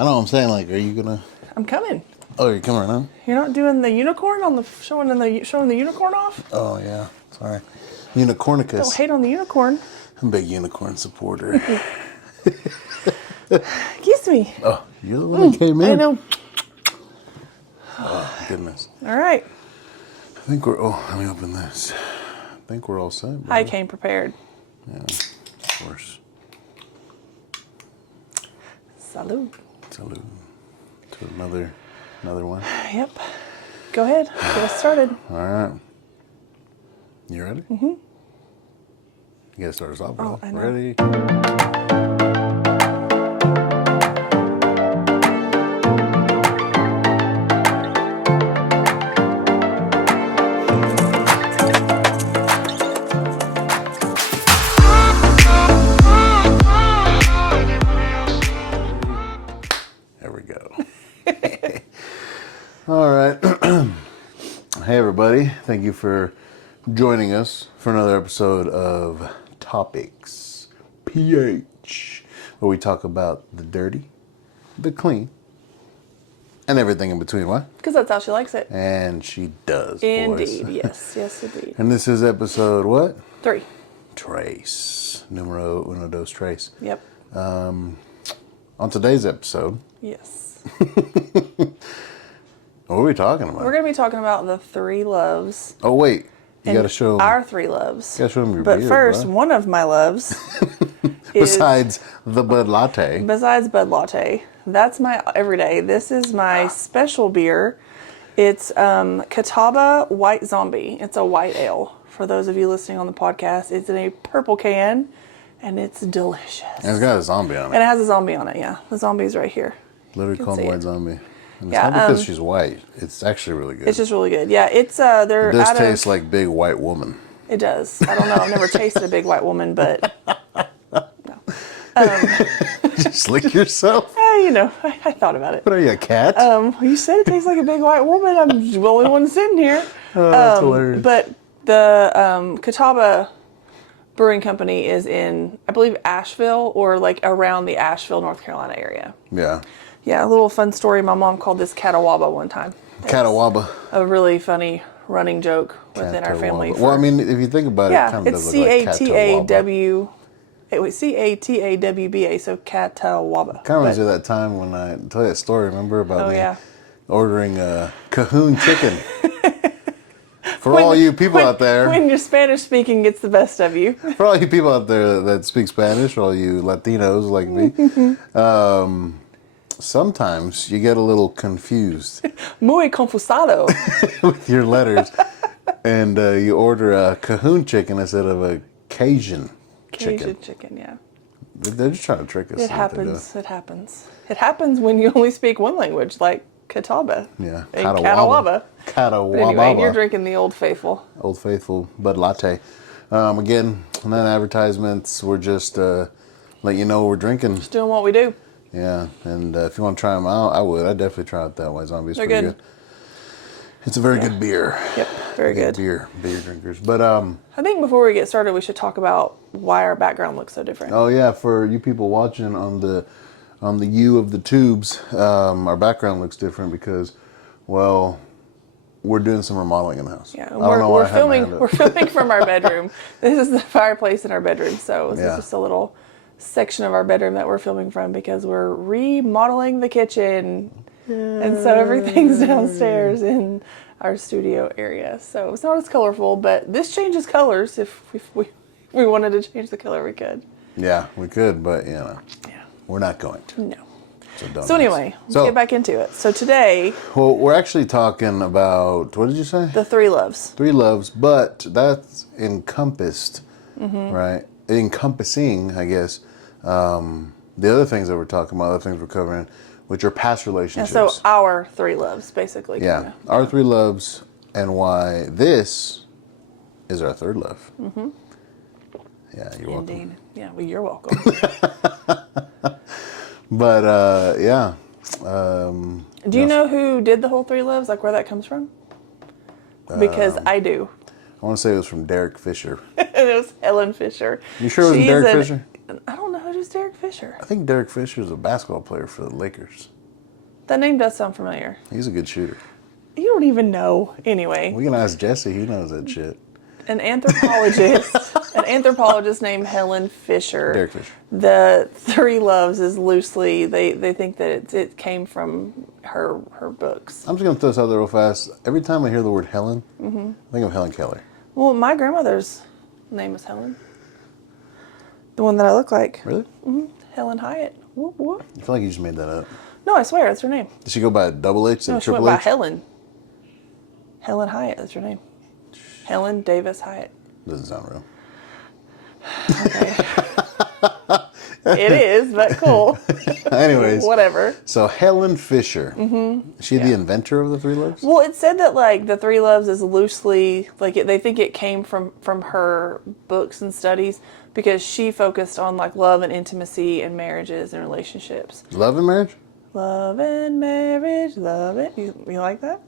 I know what I'm saying. Like, are you gonna? I'm coming. Oh, you're coming right now? You're not doing the unicorn on the showing the unicorn off? Oh yeah, sorry. Unicornicus. Don't hate on the unicorn. I'm a big unicorn supporter. Kiss me. Oh, you're the one that came in. I know. Oh goodness. All right. I think we're. Oh, let me open this. I think we're all set. Bro. I came prepared. Yeah, of course. Salud. Salute to another one. Yep. Go ahead. Get us started. All right. You ready? Mm-hmm. You gotta start us off, bro. I know. Ready? There we go. All right. Hey, everybody. Thank you for joining us for another episode of Topics PH, where we talk about the dirty, the clean, and everything in between. What? Because that's how she likes it. And she does. Indeed. Boys. Yes. Yes, indeed. And this is episode what? 3. Trace. Numero uno dos tres. Yep. On today's episode, Yes. what are we talking about? We're going to be talking about the 3 loves. Oh, wait. You and got to show them. our 3 loves. You got to show them your But beard, first, bro. one of my loves is... Besides the Bud Latte. Besides Bud Latte. That's my everyday. This is my special beer. It's Catawba White Zombie. It's a white ale. For those of you listening on the podcast, it's in a purple can, and it's delicious. And it's got a zombie on And it. it has a zombie on it, yeah. The zombie's right here. Literally can called see White it. Zombie. And Yeah, it's not because she's white. It's actually really good. It's just really good. Yeah, it's they're It does out taste of... like big white woman. It does. I don't know. I've never tasted a big white woman, but Just lick yourself. you know, I thought about it. What are you, a cat? You said it tastes like a big white woman. I'm the only one sitting here. That's hilarious. But the Catawba Brewing Company is in, I believe, Asheville or like around the Asheville, North Carolina area. Yeah. Yeah, a little fun story. My mom called this Catawba one time. Catawba. A really funny running joke within our family. Well, I mean, if you think about it, it Yeah, kind of it's does look like Catawba. C-A-T-A-W-B-A, so Catawba. Kind of reminds me of that time when I told you that story, remember, about Oh, me yeah. ordering a Cahoon chicken. For all you people out there. When your Spanish speaking gets the best of you. For all you people out there that speak Spanish, all you Latinos like me, sometimes you get a little confused Muy confusado. with your letters, and you order a Cahoon chicken instead of a Cajun chicken. Cajun chicken, yeah. They're just trying to trick us. It happens. It happens. It happens when you only speak one language, like Catawba. Yeah, And Catawba. Catawba. But anyway, you're drinking the Old Faithful. Old Faithful Bud Latte. Again, none advertisements. We're just let you know what we're drinking. Just doing what we do. Yeah, and if you want to try them out, I would. I'd definitely try out that White Zombie. It's They're pretty good. It's a very good beer. Yep, very good. Beer drinkers. But I think before we get started, we should talk about why our background looks so different. oh yeah, for you people watching on the U of the tubes, our background looks different because, well, we're doing some remodeling in the house. Yeah, I don't know why we're I had my hand filming. up. We're filming from our bedroom. This is the fireplace in our bedroom, so this Yeah. is just a little section of our bedroom that we're filming from because we're remodeling the kitchen, and so everything's downstairs in our studio area. So it's not as colorful, but this changes colors. If we wanted to change the color, we could. Yeah, we could, but Yeah. we're not going to. No. Don't So ask. anyway, let's get back into it. So today, Well, we're actually talking about, what did you say? the 3 loves. 3 loves, but that's encompassed, Mm-hmm. right? Encompassing, I guess, the other things that we're talking about, other things we're covering, which are past And relationships. so our 3 loves, basically. Yeah, kinda. our 3 loves, and why this is our 3rd love. Mm-hmm. Yeah, you're welcome. Indeed. Yeah, well, you're welcome. But, yeah. Do you know who did the whole 3 loves? Like where that comes from? Because I do. I want to say it was from Derek Fisher. It was Helen Fisher. You sure it was She's Derek an Fisher? I don't know who's Derek Fisher. I think Derek Fisher is a basketball player for the Lakers. That name does sound familiar. He's a good shooter. You don't even know. Anyway. We can ask Jesse. He knows that shit. An anthropologist named Helen Fisher. Derek Fisher. The Three Loves is loosely, they think that it came from her books. I'm just going to throw this out there real fast. Every time I hear the word Helen, I think of Helen Keller. Well, my grandmother's name is Helen. The one that I look like. Really? Mm-hmm. Helen Hyatt. Whoop, whoop. I feel like you just made that up. No, I swear, that's her name. Did she go by double H No, or she went triple by H? Helen. Helen Hyatt, that's her name. Helen Davis Hyatt. Doesn't sound real. Okay. It is, but cool. Anyways. Whatever. So Helen Fisher. Mm-hmm. Is she the inventor of the Three Loves? Well, it said that like the Three Loves is loosely they think it came from her books and studies because she focused on like love and intimacy and marriages and relationships. Love and Marriage? Love and marriage, love it. You like that?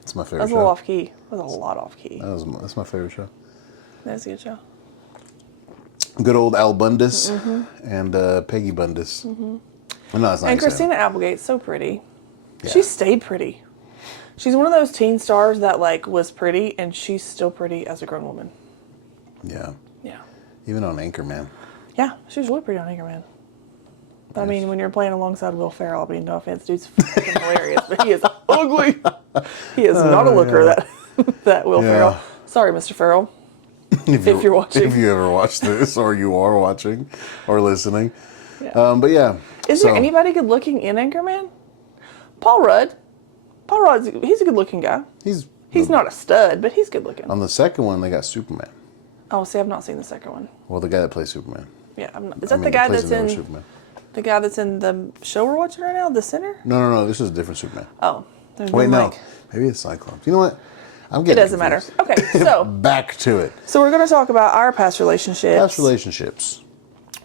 That's my favorite That was a show. little off key. That was a lot off key. That's my favorite show. That's a good show. Good old Al Bundes and Peggy Bundes. No, that's not And Christina Applegate's so pretty. Yeah. She stayed pretty. She's one of those teen stars that like was pretty, and she's still pretty as a grown woman. Yeah. Yeah. Even on Anchorman. Yeah, she was really pretty on Anchorman. I mean, when you're playing alongside Will Ferrell, I mean, no offense, dude's fucking hilarious, but he is ugly. He is not a looker, that Will Ferrell. Sorry, Mr. Ferrell. If you're watching. If you ever watch this, or you are watching, or listening. Yeah. But yeah. Is there anybody good looking in Anchorman? Paul Rudd. Paul Rudd, he's a good looking guy. He's not a stud, but he's good looking. On the second one, they got Superman. Oh, see, I've not seen the second one. Well, the guy that plays Superman. Yeah, is that the guy that's in Superman. the guy that's in the show we're watching right now, The Sinner? No. This is a different Superman. Oh, wait, no. Maybe it's Cyclops. You know what? I'm getting. It doesn't matter. Okay, so back to it. So we're going to talk about our past relationships. Past relationships.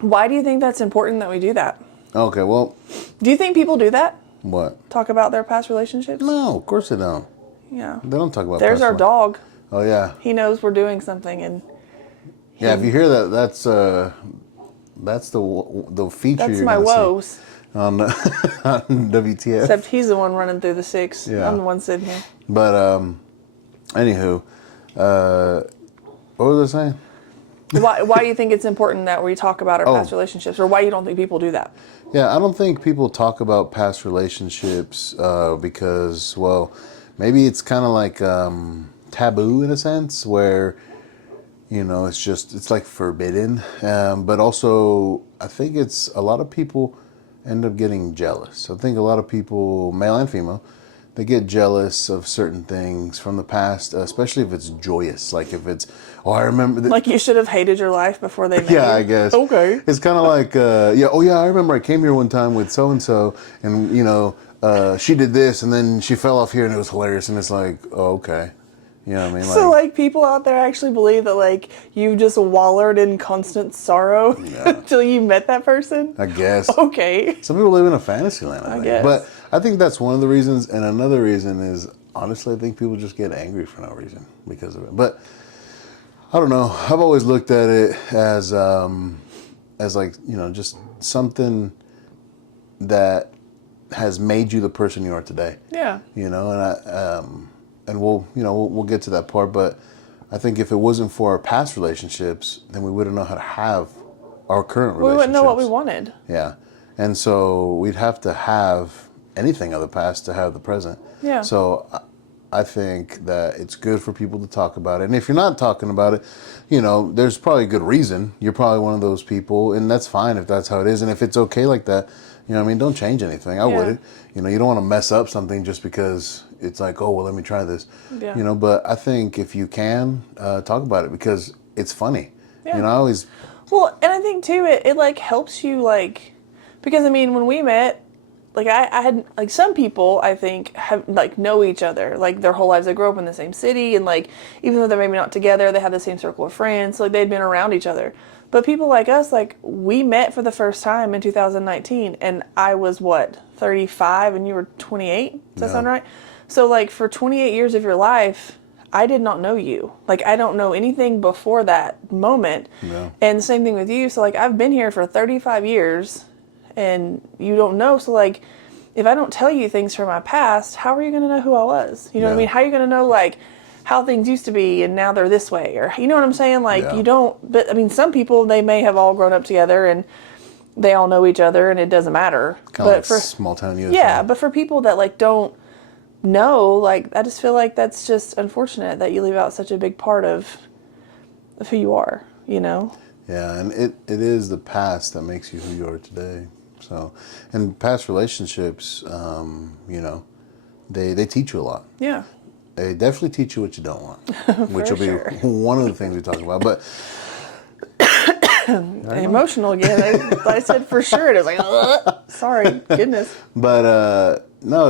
Why do you think that's important that we do that? Okay, well. Do you think people do that? What? Talk about their past relationships? No, of course they don't. Yeah. They don't talk about. There's our dog. Oh yeah. He knows we're doing something, and. Yeah, if you hear that, that's the feature. That's you're my gonna woes. See on WTF. Except he's the one running through the 6. Yeah. I'm the one sitting here. But anywho, what was I saying? Why do you think it's important that we talk about our past relationships, or why you don't think people do that? Yeah, I don't think people talk about past relationships because, well, maybe it's kind of like taboo in a sense where, you know, it's like forbidden. But also, I think it's a lot of people end up getting jealous. I think a lot of people, male and female, they get jealous of certain things from the past, especially if it's joyous. Like if it's, I remember. Like you should have hated your life before they met you? Yeah, I guess. Okay. It's kind of like, I remember I came here one time with so-and-so, and, you know, she did this, and then she fell off here, and it was hilarious. And it's like, oh, okay. You know what I mean? So, like, people out there actually believe that, like, you just wallowed in constant sorrow until you met that person? I guess. Okay. Some people live in a fantasy land, I think. guess. But I think that's one of the reasons. And another reason is, honestly, I think people just get angry for no reason because of it. But I don't know. I've always looked at it as like, you know, just something that has made you the person you are today. Yeah. You know, and we'll get to that part, but I think if it wasn't for our past relationships, then we wouldn't know how to have our current relationships. We wouldn't know what we wanted. Yeah. And so we'd have to have anything of the past to have the present. Yeah. So I think that it's good for people to talk about it. And if you're not talking about it, you know, there's probably a good reason. You're probably one of those people, and that's fine if that's how it is. And if it's okay like that, you know what I mean? Don't change anything. I wouldn't. You know, you don't want to mess up something just because it's like, oh, well, let me try this. Yeah. You know, but I think if you can, talk about it because it's funny. Yeah. You know, I always... Well, and I think, too, it like, helps you, like... Because, I mean, when we met, like, I had... Like, some people, I think, have, like, know each other. Like, their whole lives, they grew up in the same city. And, like, even though they're maybe not together, they have the same circle of friends. So, like, they'd been around each other. But people like us, like, we met for the first time in 2019, and I was, 35, and you were 28? Does that sound right? So, like, for 28 years of your life, I did not know you. Like, I don't know anything before that moment. Yeah. And the same thing with you. So, like, I've been here for 35 years and you don't know. So, like, if I don't tell you things from my past, how are you going to know who I was? You know what I mean? How are you going to know, like, how things used to be and now they're this way? Or, you know what I'm saying? Like, you don't, but I mean, some people, they may have all grown up together and they all know each other and it doesn't matter. Kind of like for small town USA. Yeah, but for people that, like, don't know, like, I just feel like that's just unfortunate that you leave out such a big part of who you are, you know? Yeah, and it is the past that makes you who you are today. So, and past relationships, you know, they teach you a lot. Yeah. They definitely teach you what you don't want, which will be one of the things we talk about. But emotional again. I said for sure. It was like, ugh. Sorry, goodness. But no,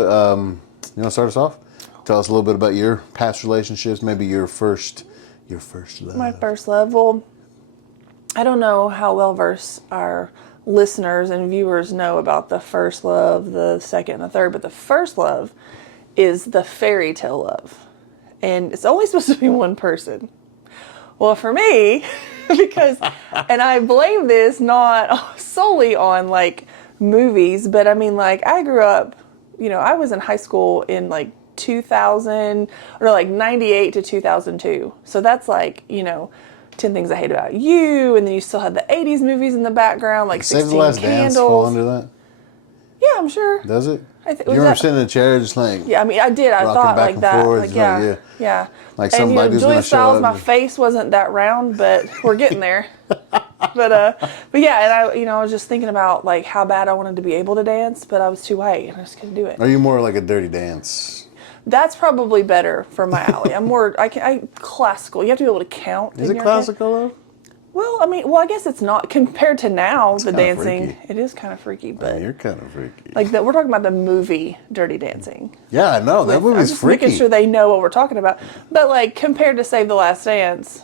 you want to start us off? Tell us a little bit about your past relationships, maybe your first love. My first love. Well, I don't know how well versed our listeners and viewers know about the first love, the second, and the third, but the first love is the fairy tale love. And it's only supposed to be one person. Well, for me, because, and I blame this not solely on, like, movies, but I mean, like, I grew up, you know, I was in high school in, like, 2000, or like 98 to 2002. So that's like, you know, 10 Things I Hate About You, and then you still had the 80s movies in the background, like Save 16 the Last Dance fall Candles. under that? Yeah, I'm sure. Does it? You you remember sitting in a chair just like... Yeah, I mean, I did. I rocking thought back like and that. forth, Like, like, yeah, yeah. Like and, you know, somebody's Julia gonna show Stiles, up. my face wasn't that round, but we're getting there. But yeah, and I was just thinking about, like, how bad I wanted to be able to dance, but I was too white and I just couldn't do it. Are you more like a Dirty Dance? That's probably better for my alley. I'm more, classical. You have to be able to count. Is it classical though? Well, I mean, I guess it's not compared to now. The dancing, freaky. it is kind of freaky, but You're kind of freaky. like we're talking about the movie Dirty Dancing. Yeah, I know that I'm movie's just freaky. making sure they know what we're talking about. But like compared to Save the Last Dance,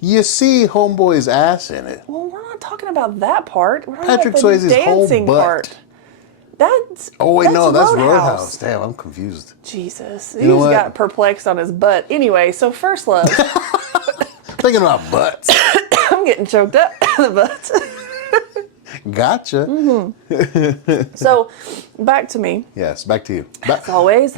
you see Homeboy's ass in it. well, we're not talking about that part. We're talking Patrick about the Swayze's whole dancing butt. part. That's That's Roadhouse. Damn, I'm confused. Jesus, You know he's what? got perplexed on his butt. Anyway, so First Love. Thinking about butts. I'm getting choked up in the butt. Gotcha. Mm-hmm. So, back to me. Yes, back to you. As always,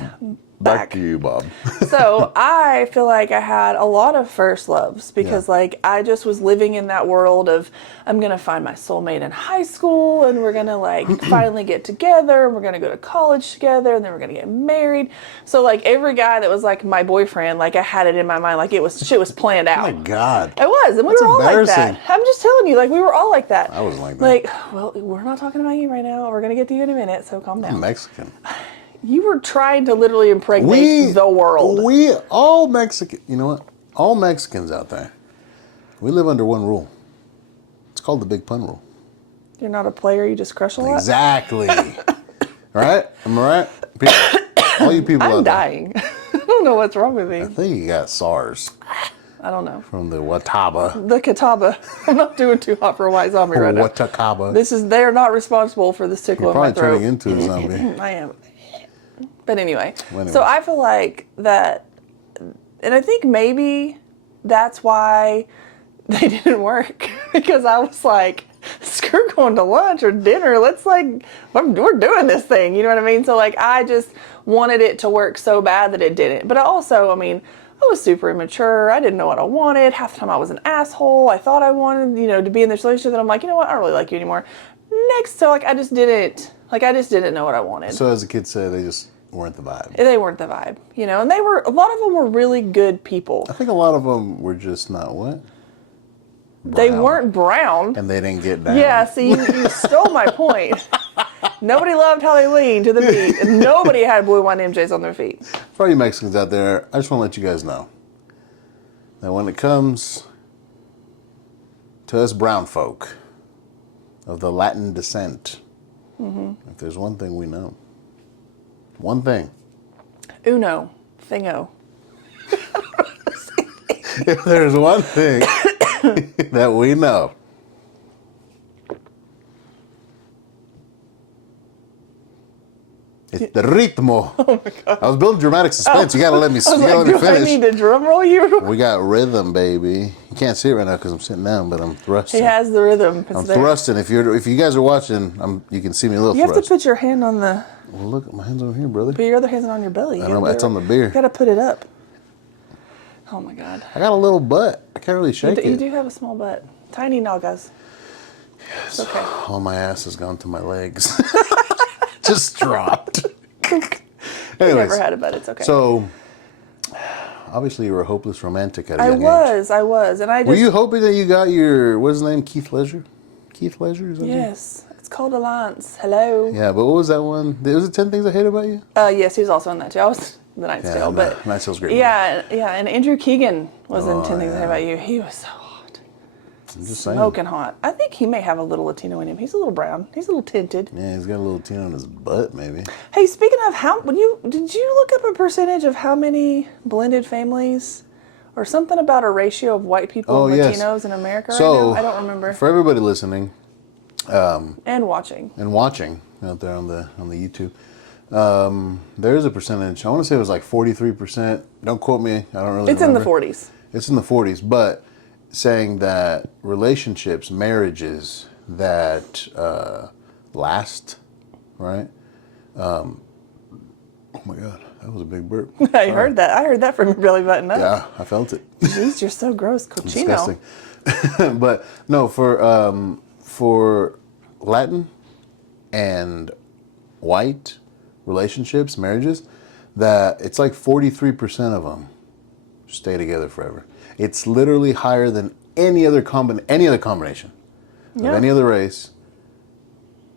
Back to you, Bob. So I feel like I had a lot of first loves because like I just was living in that world of I'm going to find my soulmate in high school and we're going to like finally get together and we're going to go to college together and then we're going to get married. So like every guy that was like my boyfriend, like I had it in my mind like shit was planned out. Oh my God. It was, and we That's were all like embarrassing. that. I'm just telling you, like we were all like that. I wasn't like that. Like, well, we're not talking about you right now. We're going to get to you in a minute, so calm down. I'm Mexican. You were trying to literally impregnate the world. We all Mexican. You know what? All Mexicans out there. We live under one rule. It's called the Big Pun Rule. You're not a player. You just crush a lot. Exactly. Right? Am I right? People, all you people I'm out dying. I don't know what's wrong with me. there. I think you got SARS I don't know. from the Wataba. The Catawba. I'm not doing too hot for a white zombie right now. Watakaba. They're not responsible for this tickle You're in my probably throat. turning into a zombie. I am. But anyway, Well, anyway. so I feel like that, and I think maybe that's why they didn't work because I was like, screw going to lunch or dinner. Let's like, we're doing this thing. You know what I mean? So like, I just wanted it to work so bad that it didn't. But I also, I mean, I was super immature. I didn't know what I wanted. Half the time I was an asshole. I thought I wanted, to be in this relationship that I'm like, you know what? I don't really like you anymore. Next, so like, I just didn't know what I wanted. So as the kids say, they just weren't the vibe. They weren't the vibe, and a lot of them were really good people. I think a lot of them were just not what? They Brown. weren't brown. And they didn't get down. Yeah, see, you stole my point. Nobody loved how they leaned to the beat, and nobody had blue wine MJs on their feet. For all you Mexicans out there, I just want to let you guys know that when it comes to us brown folk of the Latin descent, if there's one thing we know, one thing. Uno. Thingo. If there's one thing that we know, It's the ritmo. Oh my God. I was building dramatic suspense. You gotta let me. You I was gotta like, let me do I finish. need to drum roll you? We got rhythm, baby. You can't see it right now because I'm sitting down, but I'm thrusting. He has the rhythm. It's I'm there. thrusting. If you guys are watching, you can see me a little You have thrust. to put your hand on the. Well, look, my hands over here, brother. Put your other hands on your belly. I know, it's on the beer. You gotta put it up. Oh my God. I got a little butt. I can't really shake You it. do have a small butt. Tiny nagas. Yes. It's okay. All my ass has gone to my legs. Just dropped. You Anyways, never had a butt. It's okay. so obviously you were a hopeless romantic at a I young age. was, and I just. Were you hoping that you got your, what's his name, Keith Ledger? Keith Ledger? Is that his name? Yes. It's called Alliance. Hello. Yeah, but what was that one? Was it 10 Things I Hate About You? Yes, he was also in that too. I was the Night's Tale, but Night's Tale's great. yeah, and Andrew Keegan was in 10 Things I yeah. Hate About You. He was so hot, I'm just saying. smoking hot. I think he may have a little Latino in him. He's a little brown. He's a little tinted. Yeah, he's got a little teen on his butt, maybe. Hey, speaking of did you look up a percentage of how many blended families, or something about a ratio of white people and yes. Latinos in America So, right now? I don't remember. For everybody listening And watching. and watching out there on the YouTube, there is a percentage. I want to say it was like 43%. Don't quote me. I don't really It's remember. in the 40s. It's in the 40s, but saying that relationships, marriages that last, right? Oh my God, that was a big burp. I heard that. I heard that from your belly button up. Yeah, I felt it. Jeez, you're so gross, cochino. Disgusting. But no, for Latin and white relationships, marriages, that it's like 43% of them stay together forever. It's literally higher than any other combination of Yeah. any other race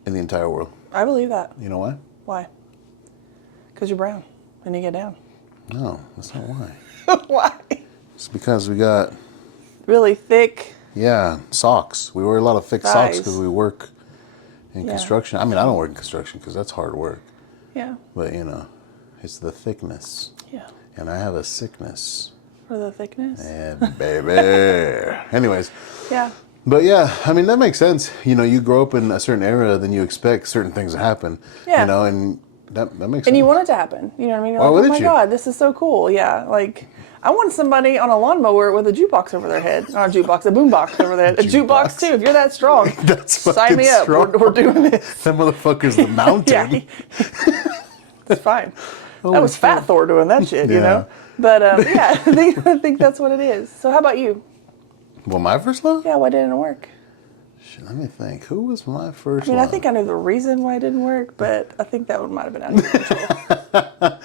in the entire world. I believe that. You know why? Why? Because you're brown and you get down. No, that's not why. Why? It's because we got, Really thick. socks. We wear a lot of thick socks Thighs. because we work in Yeah. construction. I mean, I don't work in construction because that's hard work. Yeah. But, it's the thickness. Yeah. And I have a sickness. For the thickness. Yeah, baby. Anyways. Yeah. But yeah, I mean, that makes sense. You grow up in a certain era, then you expect certain things to happen. Yeah. And that makes sense. And you want it to happen. You know what I mean? You're Why like, oh wouldn't my you? God, this is so cool. Yeah. Like, I want somebody on a lawnmower with a jukebox over their head. Not a jukebox, a boombox over their head. A jukebox too. If you're that strong, That's sign fucking me up. strong. We're doing this. That motherfucker's the mountain. Yeah. It's fine. Holy That was Fat shit. Thor doing that shit, you Yeah. know? But yeah, I think that's what it is. So how about you? Well, my first love? Yeah, why didn't it work? Shit, let me think. Who was my first I mean, love? I think I know the reason why it didn't work, but I think that one might have been out of control.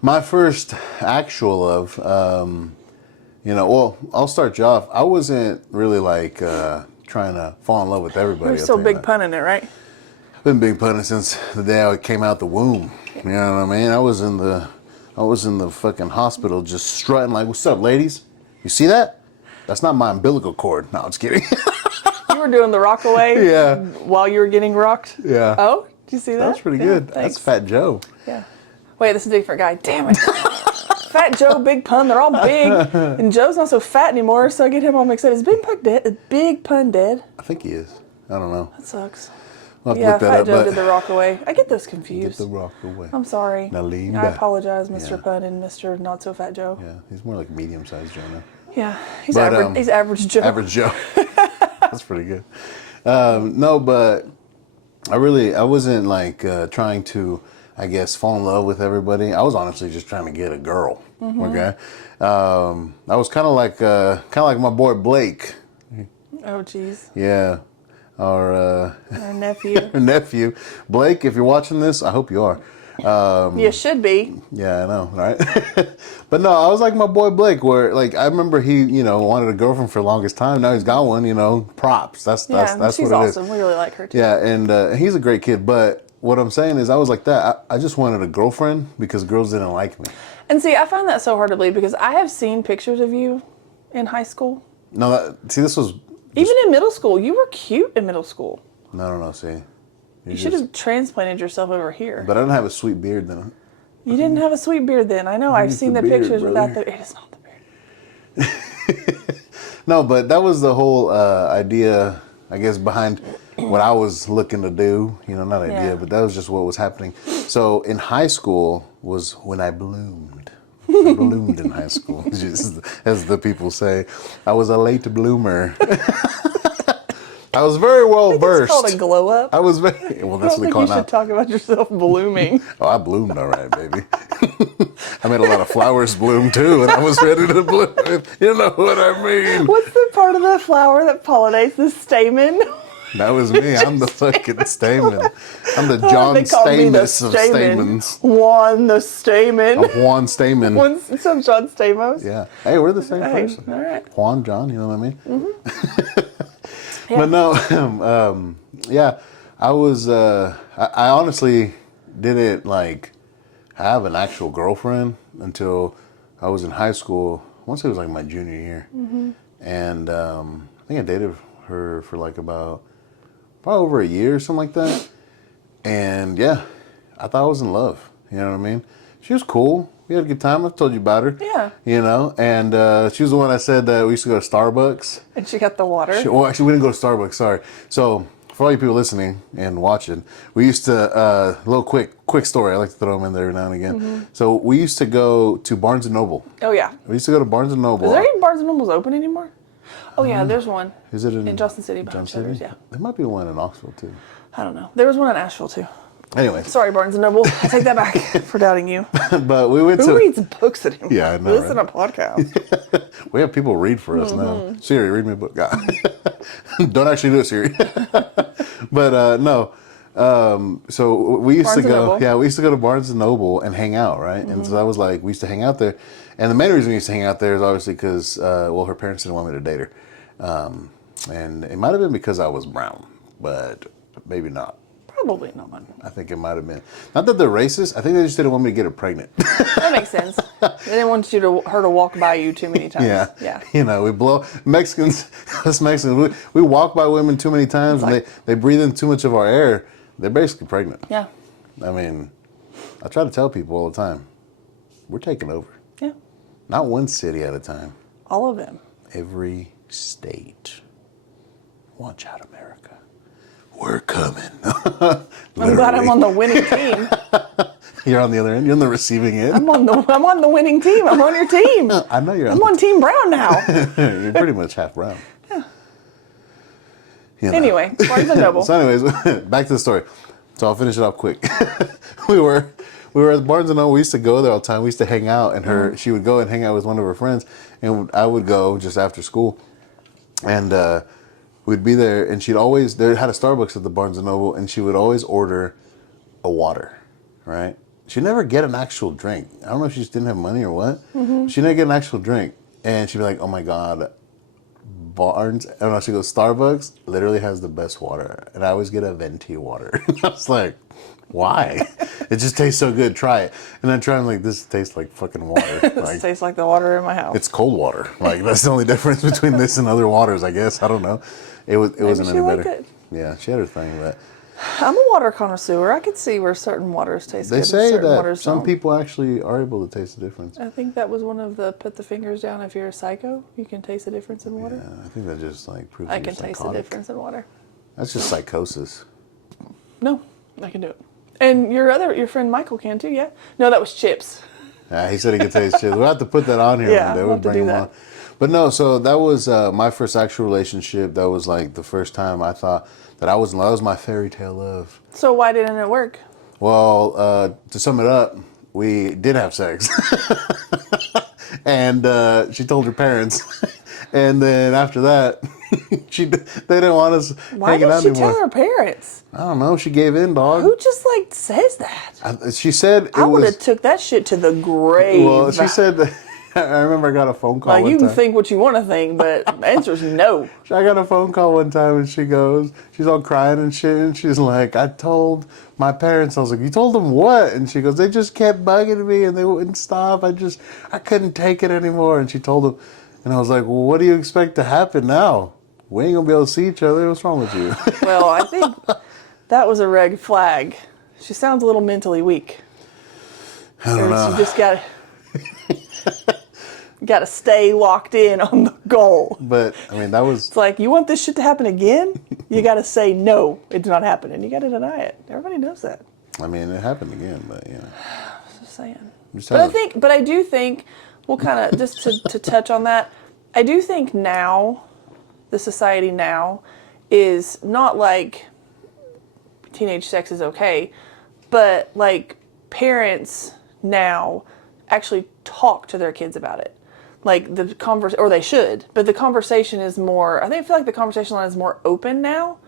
My first actual love, well, I'll start you off. I wasn't really like trying to fall in love with everybody. You're I'll still tell you big that. punning it, right? I've been big punning since the day I came out the womb. You know what I mean? I was in the fucking hospital just strutting like, "What's up, ladies? You see that? That's not my umbilical cord." No, I'm just kidding. You were doing the rock away Yeah. while you were getting rocked? Yeah. Oh, did you see that? That's pretty Yeah, good. thanks. That's Fat Joe. Yeah. Wait, this is a different guy. Damn it. Fat Joe, Big Pun, they're all big. And Joe's not so fat anymore, so I get him all mixed up. Is Big Pun dead? Is Big Pun dead? I think he is. I don't know. That sucks. I'll have to Yeah, look that Fat up. Joe But did the rock away. I get those get confused. the rock away. I'm sorry. Now lean I back. apologize, Mr. Yeah. Pun and Mr. Not So Fat Joe. Yeah, he's more like medium-sized Joe now. Yeah, he's But, average. He's average Joe. Average Joe. That's pretty good. No, but I wasn't like trying to, I guess, fall in love with everybody. I was honestly just trying to get a girl. Mm-hmm. Okay. I was kind of like my boy Blake. Oh, jeez. Yeah. Our Our nephew. Blake, if you're watching this, I hope you are. You should be. Yeah, I know, right? But no, I was like my boy Blake, where like I remember he, wanted a girlfriend for the longest time. Now he's got one. Props. That's Yeah, she's what it is. awesome. We really like her too. Yeah, and he's a great kid. But what I'm saying is, I was like that. I just wanted a girlfriend because girls didn't like me. And see, I find that so hard to believe because I have seen pictures of you in high school. No, this was Even in middle school. You were cute in middle school. no. See, You should have transplanted yourself over here. But I didn't have a sweet beard then. You didn't have a sweet beard then. I know. I've It's seen the the beard, pictures without brother. the. It is not the beard. No, but that was the whole idea, I guess, behind what I was looking to do. Not idea, Yeah. but that was just what was happening. So in high school was when I bloomed. I bloomed in high school, just as the people say. I was a late bloomer. I was very well versed. It's called a glow up. I was very well. That's I don't what they think call you it now. should talk about yourself blooming. Oh, I bloomed all right, baby. I made a lot of flowers bloom too, and I was ready to bloom. You know what I mean? What's the part of the flower that pollinates the stamen? That was me. I'm the fucking stamen. I'm the John They called me the Stamos of stamens. Juan the stamen. I'm Juan Stamen. Some John Stamos. Yeah. Hey, we're the same Hey, person. all right. Juan, John, you know what I mean? Yeah. But no, yeah, I was, I honestly didn't like have an actual girlfriend until I was in high school. I want to say it was like my junior year. And I think I dated her for like about probably over a year or something like that. And yeah, I thought I was in love. You know what I mean? She was cool. We had a good time. I've told you about her. Yeah. You know, and she was the one I said that we used to go to Starbucks. And she got the water. Well, actually, we didn't go to Starbucks. Sorry. So for all you people listening and watching, we used to a little quick story. I like to throw them in there every now and again. So we used to go to Barnes and Noble. Oh, yeah. We used to go to Barnes and Noble. Is there even Barnes & Noble's open anymore? Oh, yeah, there's one. Is it in Johnson City behind Johnson Cheddar's, City? yeah. There might be one in Knoxville too. I don't know. There was one in Asheville, too. Anyway, Sorry, Barnes & Noble. I take that back for doubting you. but we went Who to. reads books anymore? Yeah, I know, Listen right? to podcasts. We have people read for us now. Siri, read me a book. Don't actually do it, Siri. But no. So we used Barnes to and go. Noble. Yeah, we used to go to Barnes and Noble and hang out, right? And so I was like, we used to hang out there. And the main reason we used to hang out there is obviously because, well, her parents didn't want me to date her, and it might have been because I was brown, but maybe not. Probably not. I think it might have been. Not that they're racist. I think they just didn't want me to get her pregnant. That makes sense. They didn't want her to walk by you too many times. Yeah. You know, we blow Mexicans. Us Mexicans, we walk by women too many times, and they breathe in too much of our air. They're basically pregnant. Yeah. I mean, I try to tell people all the time, we're taking over. Yeah. Not one city at a time. All of them. Every state. Watch out, America. We're coming. I'm glad I'm on the winning team. You're on the other end. You're on the receiving end. I'm on the winning team. I'm on your team. I know you're. I'm on Team Brown now. You're pretty much half brown. Yeah. You know. Anyway, Barnes and Noble. So, anyways, back to the story. So I'll finish it off quick. we were at Barnes and Noble. We used to go there all the time. We used to hang out, and she would go and hang out with one of her friends, and I would go just after school, and we'd be there, and they had a Starbucks at the Barnes and Noble, and she would always order a water, right? She'd never get an actual drink. I don't know if she just didn't have money or what. She'd never get an actual drink, and she'd be like, "Oh my God, Barnes," I don't know, she goes, "Starbucks literally has the best water," and I always get a venti water. I was like, why? It just tastes so good. Try it. And I try, I'm like, this tastes like fucking water. This tastes like the water in my house. It's cold water. Like, that's the only difference between this and other waters, I guess. I don't know. It wasn't any better. It. Yeah, she had her thing, but I'm a water connoisseur. I could see where certain waters taste good. they say certain that waters some don't. people actually are able to taste the difference. I think that was one of the put the fingers down if you're a psycho. You can taste the difference in water. Yeah, I think that just like proves I you're can taste the psychotic. difference in water. That's just psychosis. No, I can do it. And your friend Michael can too, yeah? No, that was Chips. Yeah, he said he could taste shit. We'll have to put that on here Yeah, one day. we'll We'll have to bring do him that. on. But no, so that was my first actual relationship. That was like the first time I thought that I was in love. That was my fairy tale love. So why didn't it work? Well, to sum it up, we did have sex. And she told her parents. And then after that, they didn't want us Why hanging did out she anymore. tell her parents? I don't know. She gave in, dog. Who just like says that? She said it I would was. have took that shit to the grave. Well, she said. I remember I got a phone call. Like, one you can time. think what you want to think, but the answer is no. I got a phone call one time, and she's all crying and shit, and she's like, I told my parents. I was like, you told them what? And she goes, they just kept bugging me, and they wouldn't stop. I couldn't take it anymore. And she told them, and I was like, well, what do you expect to happen now? We ain't gonna be able to see each other. What's wrong with you? Well, I think that was a red flag. She sounds a little mentally weak. I don't know. You just gotta stay locked in on the goal. But I mean, that was It's like, you want this shit to happen again? You gotta say no, it's not happening. You gotta deny it. Everybody knows that. I mean, it happened again, but you know. Just saying. Just But I do think, we'll kind of, just to touch on that, I do think now, the society now, is not like teenage sex is okay, but like parents now actually talk to their kids about it. Like or they should, but the conversation is more, I feel like the conversation line is more open now.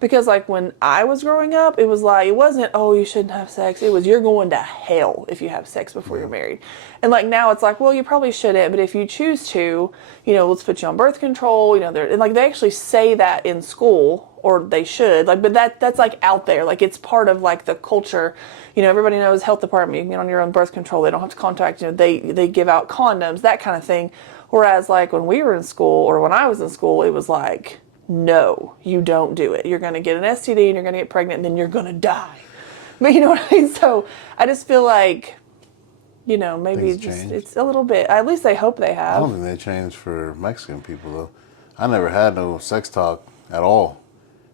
Because like when I was growing up, it was like, it wasn't, oh, you shouldn't have sex. It was, you're going to hell if you have sex before you're married. And like now it's like, well, you probably shouldn't, but if you choose to, you know, let's put you on birth control, you know, and like they actually say that in school, or they should, like, but that's like out there. Like it's part of like the culture. You know, everybody knows health department, you can get on your own birth control. They don't have to contact, you know, they give out condoms, that kind of thing. Whereas like when we were in school, or when I was in school, it was like, no, you don't do it. You're going to get an STD and you're going to get pregnant and then you're going to die. But you know what I mean? So I just feel like, you know, maybe it's a little bit, at least I hope they have. I don't think they changed for Mexican people, though. I never had no sex talk at all.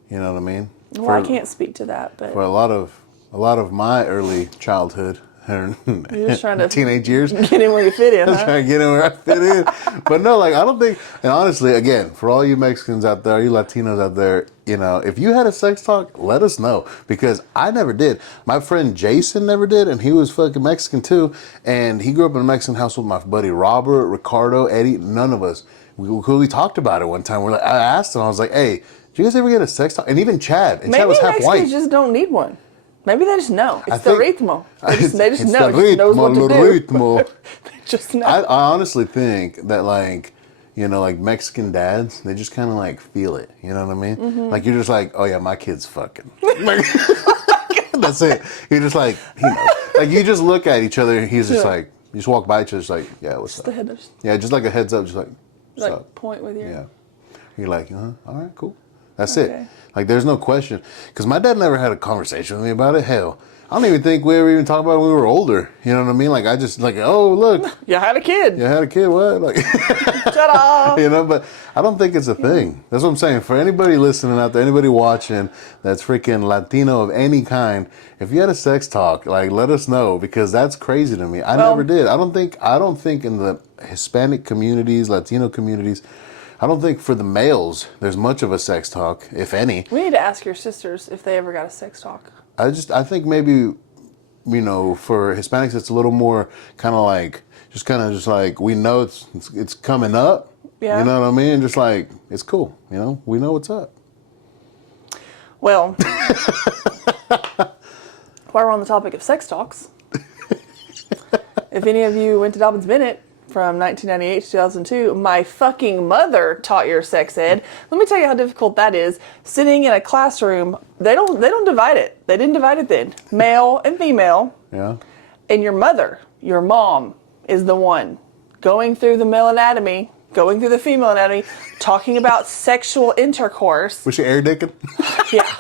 You know what I mean? Well, I can't speak to that, but for a lot of my early childhood, you're just trying to teenage years, get in where you fit in. I was trying to get in where I fit in. But no, like I don't think. And honestly, again, for all you Mexicans out there, you Latinos out there, you know, if you had a sex talk, let us know, because I never did. My friend Jason never did, and he was fucking Mexican too. And he grew up in a Mexican house with my buddy Robert, Ricardo, Eddie. None of us. We talked about it one time. I asked him. I was like, "Hey, did you guys ever get a sex talk?" And even Chad. And Maybe Chad was half Mexicans white. just don't need one. Maybe they just know. It's the ritmo. They just know. The knows what to do. ritmo. They just know. I honestly think that, like, you know, like Mexican dads, they just kind of like feel it. You know what I mean? Mm-hmm. Like you're just like, oh yeah, my kid's fucking. Like, that's it. You're just like, he knows. Like you just look at each other. And he's just like, you just walk by each other, just like, yeah, what's up? Yeah, just like a heads up, just like, what's up? Point with you. Yeah. You're like, all right, cool. That's it. Like, there's no question. Because my dad never had a conversation with me about it. Hell, I don't even think we ever even talked about it when we were older. You know what I mean? Like, I just, like, oh, look. You had a kid. You had a kid, what? Like, ta-da! You know, but I don't think it's a thing. That's what I'm saying. For anybody listening out there, anybody watching that's freaking Latino of any kind, if you had a sex talk, like, let us know, because that's crazy to me. I never did. I don't think in the Hispanic communities, Latino communities, I don't think for the males there's much of a sex talk, if any. We need to ask your sisters if they ever got a sex talk. I think maybe, you know, for Hispanics it's a little more kind of like we know it's coming up. Yeah. You know what I mean? Just like, it's cool. You know, we know what's up. Well, while we're on the topic of sex talks, if any of you went to Dobbins Bennett from 1998 to 2002, my fucking mother taught your sex ed. Let me tell you how difficult that is. Sitting in a classroom, they don't divide it. They didn't divide it then. Male and female. Yeah. And your mother, your mom, is the one going through the male anatomy, going through the female anatomy, talking about sexual intercourse. Was she air dicking? Yeah.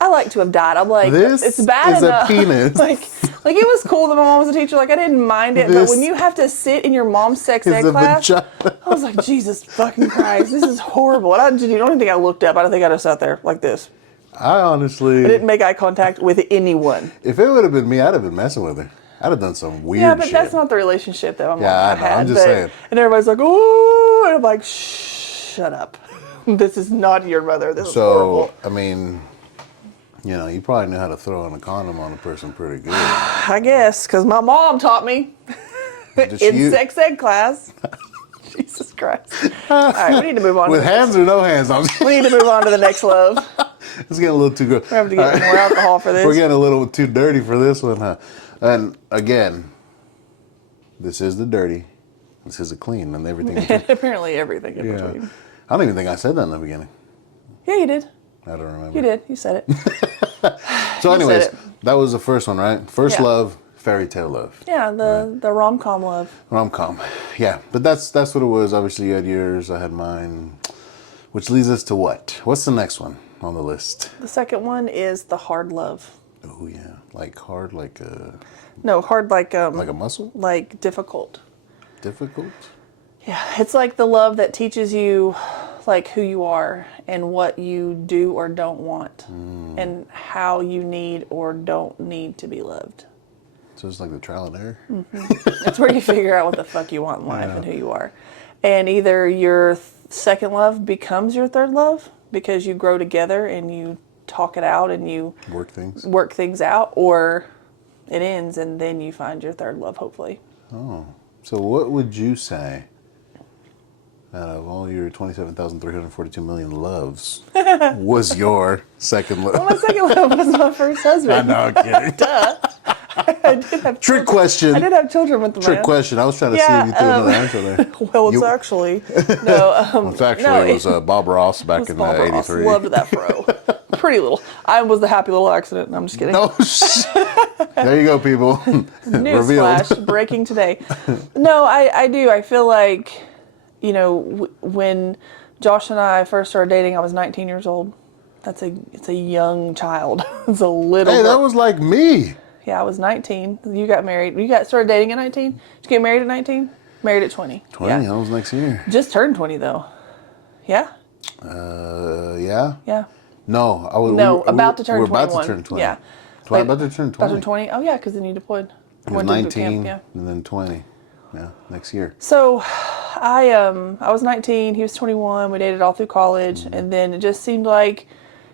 I like to have died. I'm like, this it's bad is enough. A penis. Like it was cool that my mom was a teacher. Like I didn't mind it, but when you have to sit in your mom's sex ed class, I was like, Jesus fucking Christ, this is horrible. And you don't even think I looked up. I don't think I just sat there like this. I didn't make eye contact with anyone. If it would have been me, I'd have been messing with her. I'd have done some weird shit. Yeah, but that's not the relationship that my mom had. I'm just saying. And everybody's like, oh, and I'm like, shut up. This is not your mother. This is horrible. I mean, you know, you probably knew how to throw in a condom on a person pretty good. I guess, because my mom taught me in sex ed class. Jesus Christ. All right, we need to move on. With hands or no hands? We need to move on to the next love. It's getting a little too good. We're having to get more alcohol for this. We're getting a little too dirty for this one, huh? And again, this is the dirty. This is the clean, and everything. Apparently everything in between. I don't even think I said that in the beginning. Yeah, you did. I don't remember. You did. You said it. So anyways, that was the first one, right? First love, fairy tale love. Yeah, the rom-com love. Rom-com. Yeah, but that's what it was. Obviously, you had yours, I had mine. Which leads us to what? What's the next one on the list? The second one is the hard love. Oh, yeah. Like hard, like a... No, hard like... like a muscle? Like difficult. Difficult? Yeah, it's like the love that teaches you like who you are and what you do or don't want and how you need or don't need to be loved. So it's like the trial and error. That's where you figure out what the fuck you want in life and who you are. And either your second love becomes your third love because you grow together and you talk it out and you work things out, or it ends and then you find your third love, hopefully. Oh. So what would you say out of all your 27,342 million loves was your second love? Well, my second love was my first husband. I know, I'm kidding. Duh. I did have Trick children. question. I did have children with the Trick man. question. I was trying to see if you threw another answer there. Well, it's actually no. It's actually, it was Bob Ross back in Bob Ross. '83. Loved that fro. Pretty little. I was the happy little accident. I'm just kidding. No, there you go, people. Newsflash, breaking today. No, I do. I feel like, you know, when Josh and I first started dating, I was 19 years old. It's a young child. It's a little. Hey, girl. that was like me. Yeah, I was 19. You got married. You started dating at 19? Did you get married at 19? Married at 20. 20, that was next year. Just turned 20 though. Yeah? Yeah? Yeah. No, about to turn 21. We're about to turn 20. Yeah. About to turn 20. About to turn 20? Oh yeah, because then you deployed. It was 19 and then 20. Yeah, next year. So I was 19, he was 21, we dated all through college, and then it just seemed like,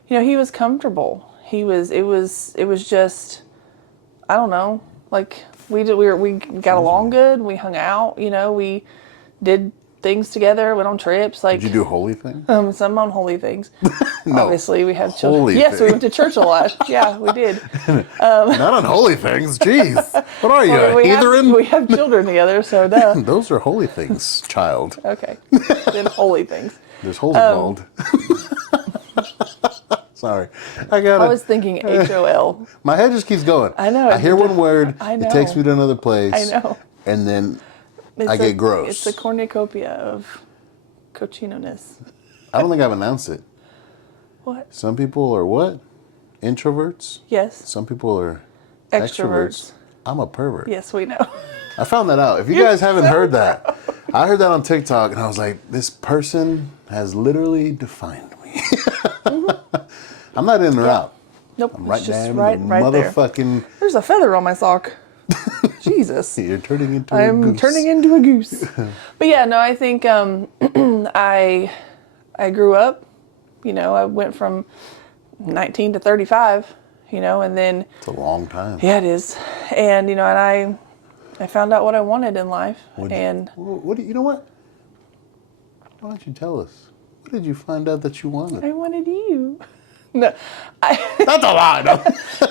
you know, he was comfortable. It was just, I don't know, like we got along good, we hung out, you know, we did things together, went on trips. Like, did you do holy things? Some unholy things. No, obviously we have children. holy Yes, we things. went to church a lot. Yeah, we did. Not unholy things. Jeez, what are you, Well, a heathen? we have children together, so duh. Those are holy things, child. Okay, then holy things. There's holes involved. Sorry, I was thinking HOL. My head just keeps going. I know. I hear one word. I know. It takes me to another place. I know. And then It's I get gross. It's a cornucopia of cochino-ness. I don't think I've announced it. What? Some people are what? Introverts? Yes. Some people are Extroverts. I'm a pervert. Yes, we know. I found that out. If you guys haven't heard that, I heard that on TikTok and I was like, this person has literally defined me. I'm not in or out. Nope. I'm right it's just down right in the there. motherfucking... There's a feather on my sock. Jesus. You're turning into a I'm goose. turning into a goose. But yeah, no, I think I grew up, you know, I went from 19 to 35, you know, and then... It's a long time. Yeah, it is. And, you know, and I found out what I wanted in life. You know what? Why don't you tell us? What did you find out that you wanted? I wanted you. No, That's a lie.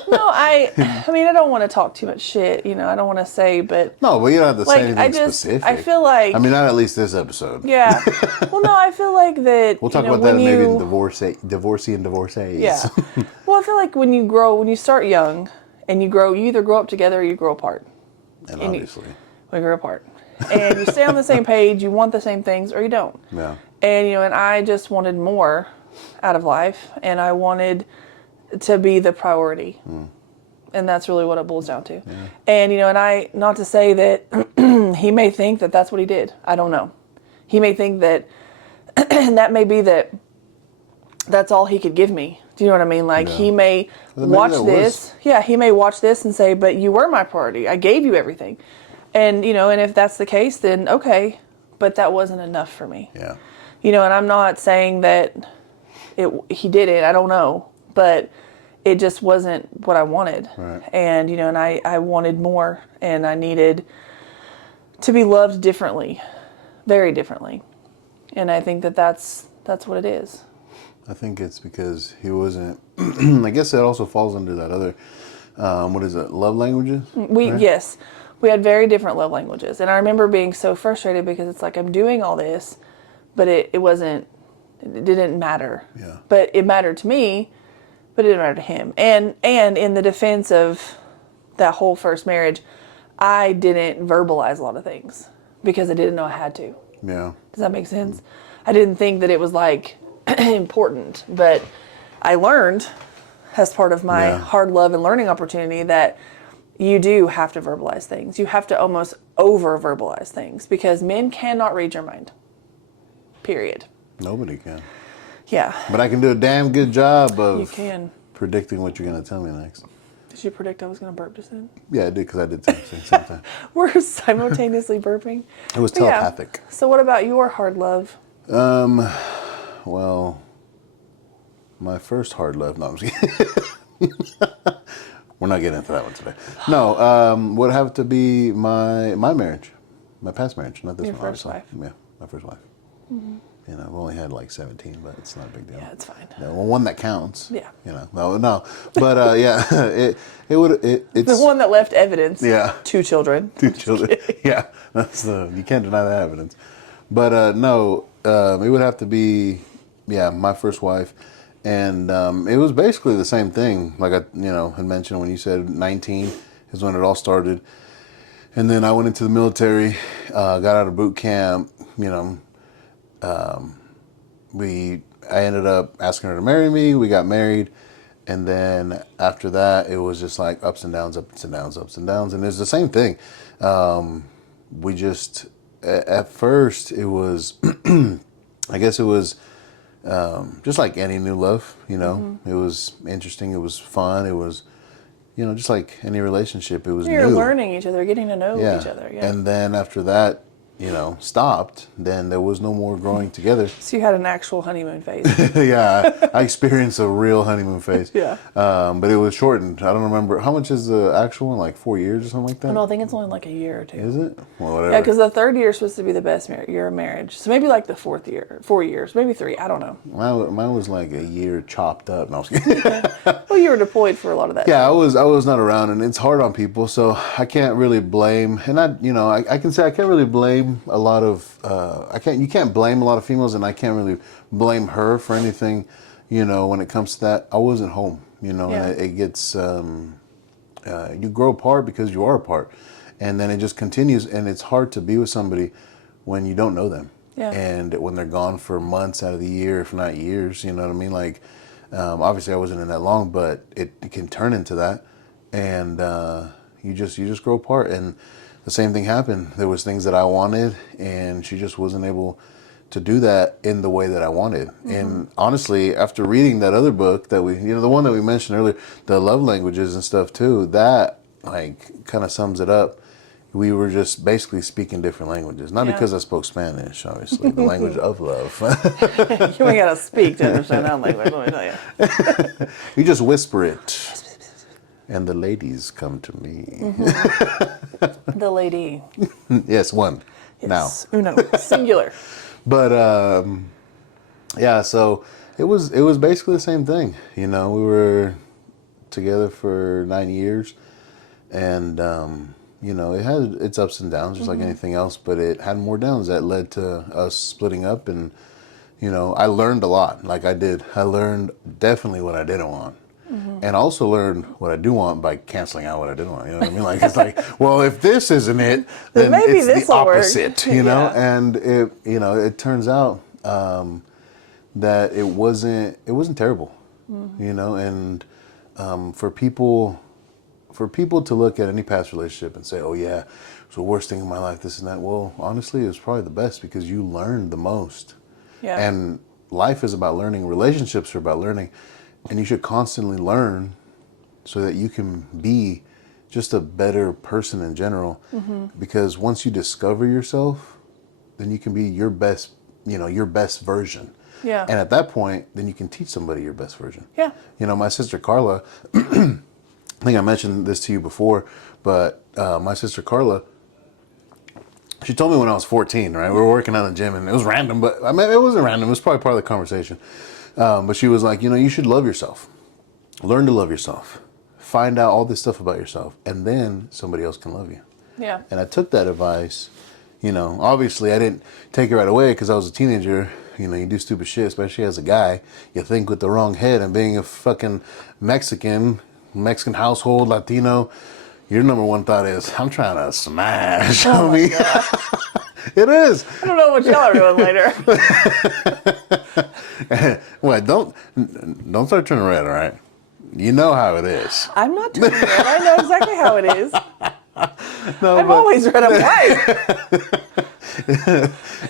No, I mean, I don't want to talk too much shit, you know, I don't want to say, but... no, but you don't have to like, say anything specific. I feel like... I mean, not at least this episode. Yeah. Well, no, I feel like that... We'll talk about that maybe in divorcee and divorcees. Yeah. Well, I feel like when you start young and you either grow up together or you grow apart. And obviously. We grow apart. And you stay on the same page, you want the same things, or you don't. Yeah. And, you know, and I just wanted more out of life, and I wanted to be the priority. And that's really what it boils down to. Yeah. And, you know, and not to say that he may think that that's what he did. I don't know. He may think that, and that may be that's all he could give me. Do you know what I mean? Like, he may watch this. Yeah, he may watch this and say, but you were my priority. I gave you everything. And, you know, and if that's the case, then okay. But that wasn't enough for me. Yeah. You know, and I'm not saying that he did it. I don't know. But it just wasn't what I wanted. Right. And, you know, and I wanted more. And I needed to be loved differently. Very differently. And I think that's what it is. I think it's because he wasn't... I guess that also falls under that other... what is it? Love languages? Right? Yes. We had very different love languages. And I remember being so frustrated because it's like I'm doing all this, but it didn't matter. Yeah. But it mattered to me, but it didn't matter to him. And in the defense of that whole first marriage, I didn't verbalize a lot of things because I didn't know I had to. Yeah. Does that make sense? I didn't think that it was like important, but I learned as part of my hard love and learning opportunity that you do have to verbalize things. You have to almost over verbalize things because men cannot read your mind. Period. Nobody can. Yeah. But I can do a damn good job of You can. predicting what you're going to tell me next. Did you predict I was going to burp just then? Yeah, I did, because I did same time. We're simultaneously burping. It was But yeah. telepathic. So what about your hard love? Well, my first hard love. No, I'm just kidding. We're not getting into that one today. No, would have to be my marriage, my past marriage, not this Your one. first obviously. wife. Yeah, my first wife. Mm-hmm. You know, I've only had like 17, but it's not a big deal. Yeah, it's fine. Yeah, well, one that counts. Yeah. You know, no, but yeah, it's The one that left evidence. Yeah. 2 children. 2 children. Yeah, you can't deny that evidence. But no, it would have to be, my first wife. And it was basically the same thing. Like I, had mentioned when you said 19 is when it all started. And then I went into the military, got out of boot camp. I ended up asking her to marry me. We got married. And then after that, it was just like ups and downs, ups and downs, ups and downs. And it's the same thing. We just, at first, it was, I guess it was, just like any new love, It was interesting. It was fun. It was, just like any relationship, it was You're new. learning each other, getting to know each other. Yeah. And then after that, stopped, then there was no more growing together. So you had an actual honeymoon phase. Yeah, I experienced a real honeymoon phase. Yeah. But it was shortened. I don't remember. How much is the actual one? Like 4 years or something like that? No, I think it's only like a year or 2. Is it? Well, whatever. Yeah, because the 3rd year is supposed to be the best year of marriage. So maybe like the 4th year, 4 years, maybe 3. I don't know. Mine was like a year chopped up. No, I was kidding. Well, you were deployed for a lot of that. Yeah, I was not around, and it's hard on people, so I can't really blame. And I can say I can't really blame a lot of. You can't blame a lot of females, and I can't really blame her for anything. When it comes to that, I wasn't home. And it gets. You grow apart because you are apart, and then it just continues, and it's hard to be with somebody when you don't know them. Yeah. And when they're gone for months out of the year, if not years, you know what I mean? Like, obviously I wasn't in that long, but it can turn into that, and you just grow apart. And the same thing happened. There was things that I wanted, and she just wasn't able to do that in the way that I wanted. Mm-hmm. And honestly, after reading that other book that we, the one that we mentioned earlier, the love languages and stuff too, that like kind of sums it up. We were just basically speaking different languages. Not because I spoke Spanish, obviously, the language of love. You ain't got to speak to understand that language, let me tell you. You just whisper it. And the ladies come to me. Mm-hmm. The lady. Yes, one. Yes. Now. Uno. Singular. But, so it was basically the same thing. We were together for 9 years. And, it had its ups and downs, just like anything else. But it had more downs that led to us splitting up. And, I learned a lot. Like I did. I learned definitely what I didn't want. And also learned what I do want by canceling out what I didn't want. You know what I mean? Like it's like, well, if this isn't it, then maybe it's this the will work. opposite. You know, and it turns out that it wasn't terrible. And for people to look at any past relationship and say, oh yeah, it's the worst thing in my life, this and that. Well, honestly, it was probably the best because you learned the most. Yeah. And life is about learning. Relationships are about learning. And you should constantly learn so that you can be just a better person in general. Mm-hmm. Because once you discover yourself, then you can be your best version. Yeah. And at that point, then you can teach somebody your best version. Yeah. My sister Carla, I think I mentioned this to you before, but my sister Carla, she told me when I was 14, right? We were working out in the gym, and it was random, but I mean, it wasn't random. It was probably part of the conversation. But she was like, you should love yourself. Learn to love yourself. Find out all this stuff about yourself. And then somebody else can love you. Yeah. And I took that advice. Obviously I didn't take it right away because I was a teenager. You do stupid shit, especially as a guy. You think with the wrong head, and being a fucking Mexican household, Latino, your number one thought is, I'm trying to smash. Oh my God. It is. I don't know what y'all are doing later. Well, don't start turning red, all right? You know how it is. I'm not turning red. I know exactly how it is. I've always read. I'm white.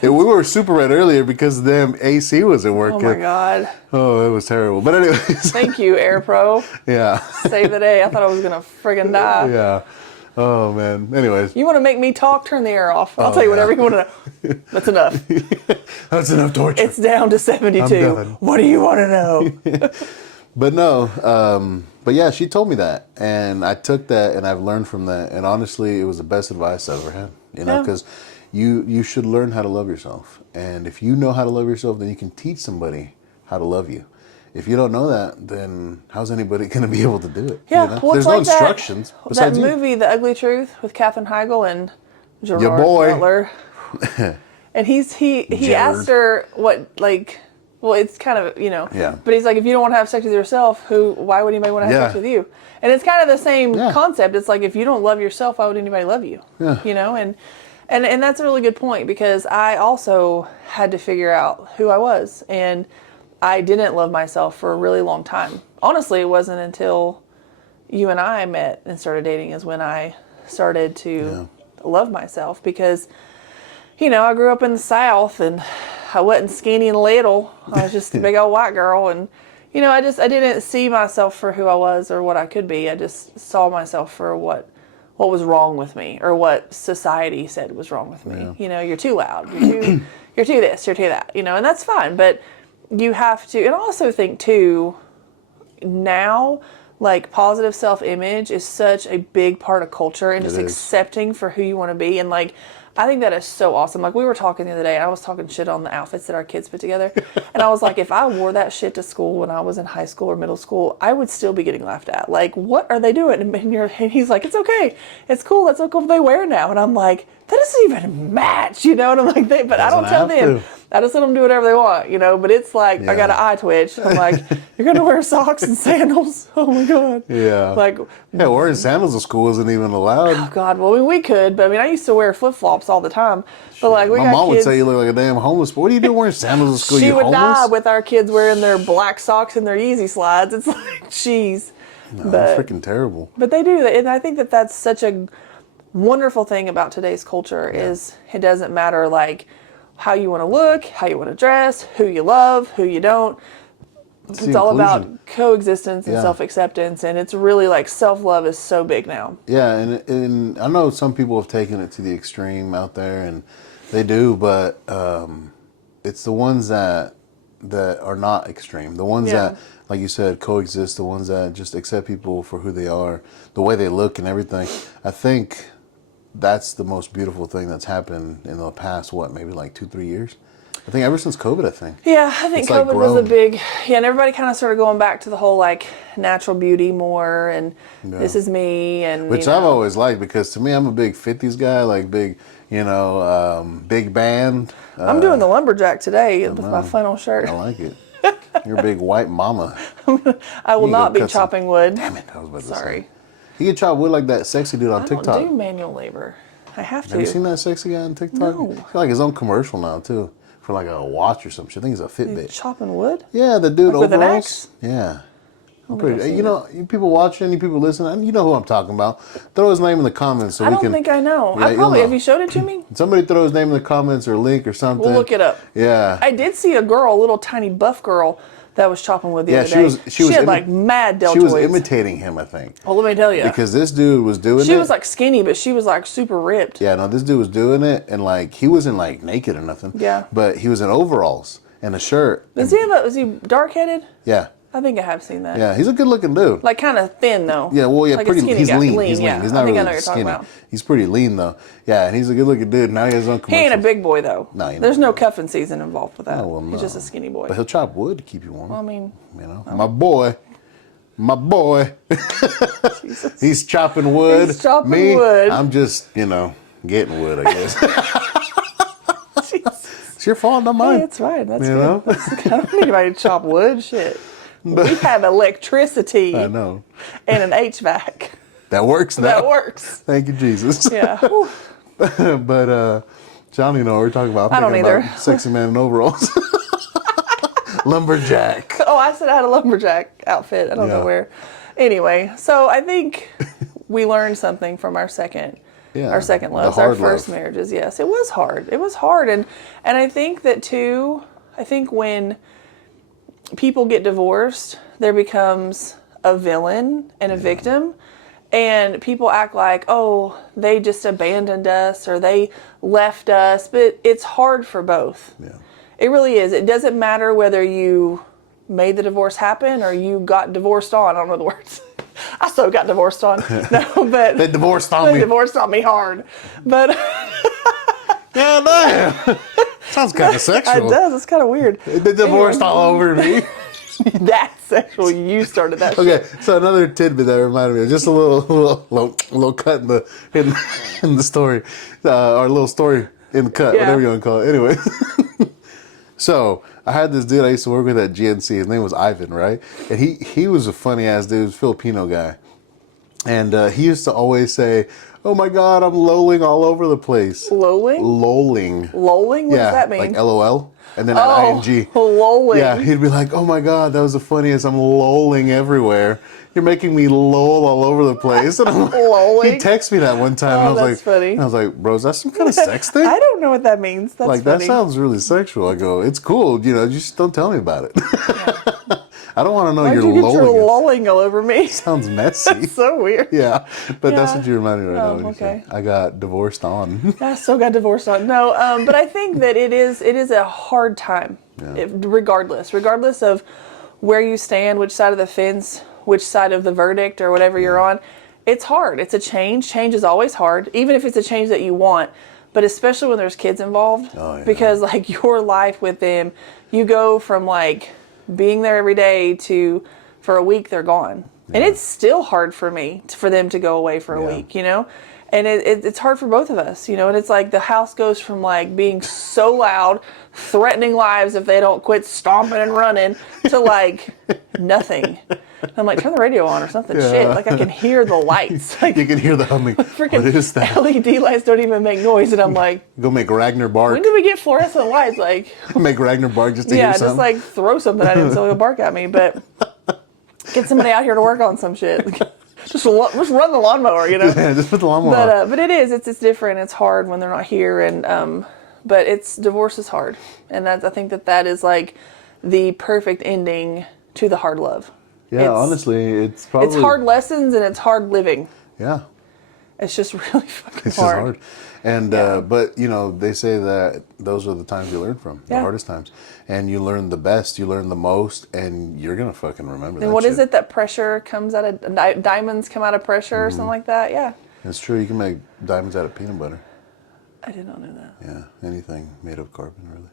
And we were super red earlier because them AC wasn't working. Oh my God. Oh, it was terrible. But anyways. Thank you, Air Pro. Yeah. Save the day. I thought I was going to friggin' die. Yeah. Oh, man. Anyways. You want to make me talk? Turn the air off. I'll tell you whatever you want to know. That's enough. That's enough torture. It's down to 72. What do you want to know? But no, but yeah, she told me that, and I took that, and I've learned from that, and honestly, it was the best advice I ever had. You know, because you should learn how to love yourself, and if you know how to love yourself, then you can teach somebody how to love you. If you don't know that, then how's anybody going to be able to do it? Yeah, you know? well, There's like no instructions. That movie, The Ugly Truth, with Katherine Heigl and Gerard Your boy. Butler. And he asked her what, like, well, it's kind of, you know, but he's like, if you don't want to have sex with yourself, why would anybody want to have sex with you? And it's kind of the same concept. It's like, if you don't love yourself, why would anybody love you? Yeah. You know, and that's a really good point, because I also had to figure out who I was, and I didn't love myself for a really long time. Honestly, it wasn't until you and I met and started dating is when I started to love myself, because, you know, I grew up in the South, and I wasn't skinny and little. I was just a big old white girl, and, you know, I didn't see myself for who I was or what I could be. I just saw myself for what was wrong with me, or what society said was wrong with me. You know, you're too loud, you're too this, you're too that, you know, and that's fine, but you have to, and I also think too, now, like, positive self-image is such a big part of culture, and just accepting for who you want to be, and like, I think that is so awesome. Like, we were talking the other day, and I was talking shit on the outfits that our kids put together. And I was like, if I wore that shit to school when I was in high school or middle school, I would still be getting laughed at. Like, what are they doing? And he's like, it's okay. It's cool. That's what they wear now. And I'm like, that doesn't even match, you know? And I'm like, but I don't tell them. I just let them do whatever they want, you know? But it's like, I got an eye twitch. I'm like, you're going to wear socks and sandals? Oh, my God. Yeah. Like, yeah, wearing sandals to school isn't even allowed. Oh, God. Well, we could, but I mean, I used to wear flip-flops all the time. But like, my mom would say you look like a damn homeless. But what are you doing wearing sandals to school? She you would homeless? die with our kids wearing their black socks and their Yeezy slides. It's like, jeez. No, that's freaking terrible. But they do, and I think that that's such a wonderful thing about today's culture is it doesn't matter like how you want to look, how you want to dress, who you love, who you don't. It's all about coexistence and self-acceptance, and it's really like self-love is so big now. Yeah, and I know some people have taken it to the extreme out there, and they do, but it's the ones that are not extreme. The ones that, like you said, coexist, the ones that just accept people for who they are, the way they look and everything. I think that's the most beautiful thing that's happened in the past, maybe like 2-3 years? I think ever since COVID, I think. Yeah, I think COVID was a big, and everybody kind of started going back to the whole like natural beauty more, and this is me, and which I've always liked, because to me, I'm a big 50s guy, like big, big band. I'm doing the lumberjack today with my flannel shirt. I like it. You're a big white mama. I will not be chopping wood. Damn it, I was about to Sorry. say. You can chop wood like that sexy dude on TikTok. I don't do manual labor. I have to. Have you seen that sexy guy on TikTok? No. He's got like his own commercial now too, for like a watch or some shit. I think it's a Fitbit. Chopping wood? Yeah, the dude like with overalls. an axe? Yeah. You people watching, you people listening, you know who I'm talking about. Throw his name in the comments so I we can. don't think I know. Yeah, I probably have you showed it to me? Somebody throw his name in the comments or a link or something. We'll look it up. Yeah. I did see a little tiny buff girl that was chopping wood the other day. She had like mad deltoids. She was imitating him, I think. Well, let me tell you. Because this dude was doing it. She was like skinny, but she was like super ripped. Yeah, no, this dude was doing it, and like he wasn't like naked or nothing. Yeah. But he was in overalls and a shirt. Was he dark headed? Yeah. I think I have seen that. Yeah, he's a good looking dude. Like kind of thin though. Yeah, well, yeah, like pretty. He's lean. He's lean. Yeah. He's not I think really I know what you're skinny. talking about. He's pretty lean though. Yeah, and he's a good looking dude. Now he has his own commercials. He ain't a big boy though. No, there's no cuffing season involved with that. Oh, well, no. He's just a skinny boy. But he'll chop wood to keep you warm. Well, I mean, my boy. He's chopping wood. He's chopping wood. I'm just, getting wood, I guess. It's your fault, not mine. Hey, it's fine. That's good. I don't need anybody to chop wood. Shit. We have electricity. I know. And an HVAC. That works now. That works. Thank you, Jesus. Yeah. But I don't even know what we're talking about. I don't either. About sexy man in overalls. Lumberjack. Oh, I said I had a lumberjack outfit. I don't know where. Anyway, so I think we learned something from our second loves, the our hard first love. marriages. Yes, it was hard. It was hard, and I think that too. I think when people get divorced, there becomes a villain and a victim. And people act like, oh, they just abandoned us or they left us. But it's hard for both. Yeah. It really is. It doesn't matter whether you made the divorce happen or you got divorced on. I don't know the words. I still got divorced on. No, but They divorced on they me. divorced on me hard. But Yeah, damn. Sounds kind of it sexual. does. It's kind of weird. They divorced all over me. That's sexual. You started that shit. Okay, so another tidbit that reminded me of just a little cut in the story, or a little story in the cut, Yeah. whatever you want to call it. Anyway, so I had this dude I used to work with at GNC. His name was Ivan, right? And he was a funny ass dude, Filipino guy, and he used to always say, "Oh my God, I'm lolling all over the place." Lolling? Lolling. Lolling? What does that mean? Like LOL, and then Oh, at ING. lolling. Yeah, he'd be like, "Oh my God, that was the funniest. I'm lolling everywhere. You're making me lol all over the place." And I'm like, Lolling? he texted me that one time, Oh, and I was that's like, funny. and I was like, "Bro, is that some kind of sex thing?" I don't know what that means. That's Like funny. that sounds really sexual. I go, "It's cool, you just don't tell me about it." I don't want to know Why'd you're you get your lolling. It lolling all over me? sounds messy. So weird. Yeah, but that's Yeah. what you reminded me right now. Oh, when you okay. said, I got divorced on. I still got divorced on. No, but I think that it is a hard time, regardless of where you stand, which side of the fence, which side of the verdict, or whatever you're on. It's hard. It's a change. Change is always hard, even if it's a change that you want. But especially when there's kids involved, because like your life with them, you go from like being there every day to for a week they're gone, and it's still hard for me for them to go away for a week, and it's hard for both of us, and it's like the house goes from like being so loud, threatening lives if they don't quit stomping and running, to like nothing. I'm like, turn the radio on or something. Shit, like I can hear the lights. Like You can hear the humming. freaking What is that? LED lights don't even make noise, and I'm like, Go make Ragnar bark. when did we get fluorescent lights? Like, Make Ragnar bark just to yeah, hear just something. like throw something at him so he'll bark at me. But get somebody out here to work on some shit. Just run the lawnmower, Yeah, just put the lawnmower on. But it's different. It's hard when they're not here, and but divorce is hard, and I think that is like the perfect ending to the hard love. Yeah, honestly, it's probably... It's hard lessons and it's hard living. Yeah. It's just really fucking It's just hard. hard. And, but, they say that those are the times you learn from, the hardest times. And you learn the best, you learn the most, and you're going to fucking remember that And what shit. is it that pressure comes out of, diamonds come out of pressure or something like that? Yeah. It's true, you can make diamonds out of peanut butter. I did not know that. Yeah, anything made of carbon, really.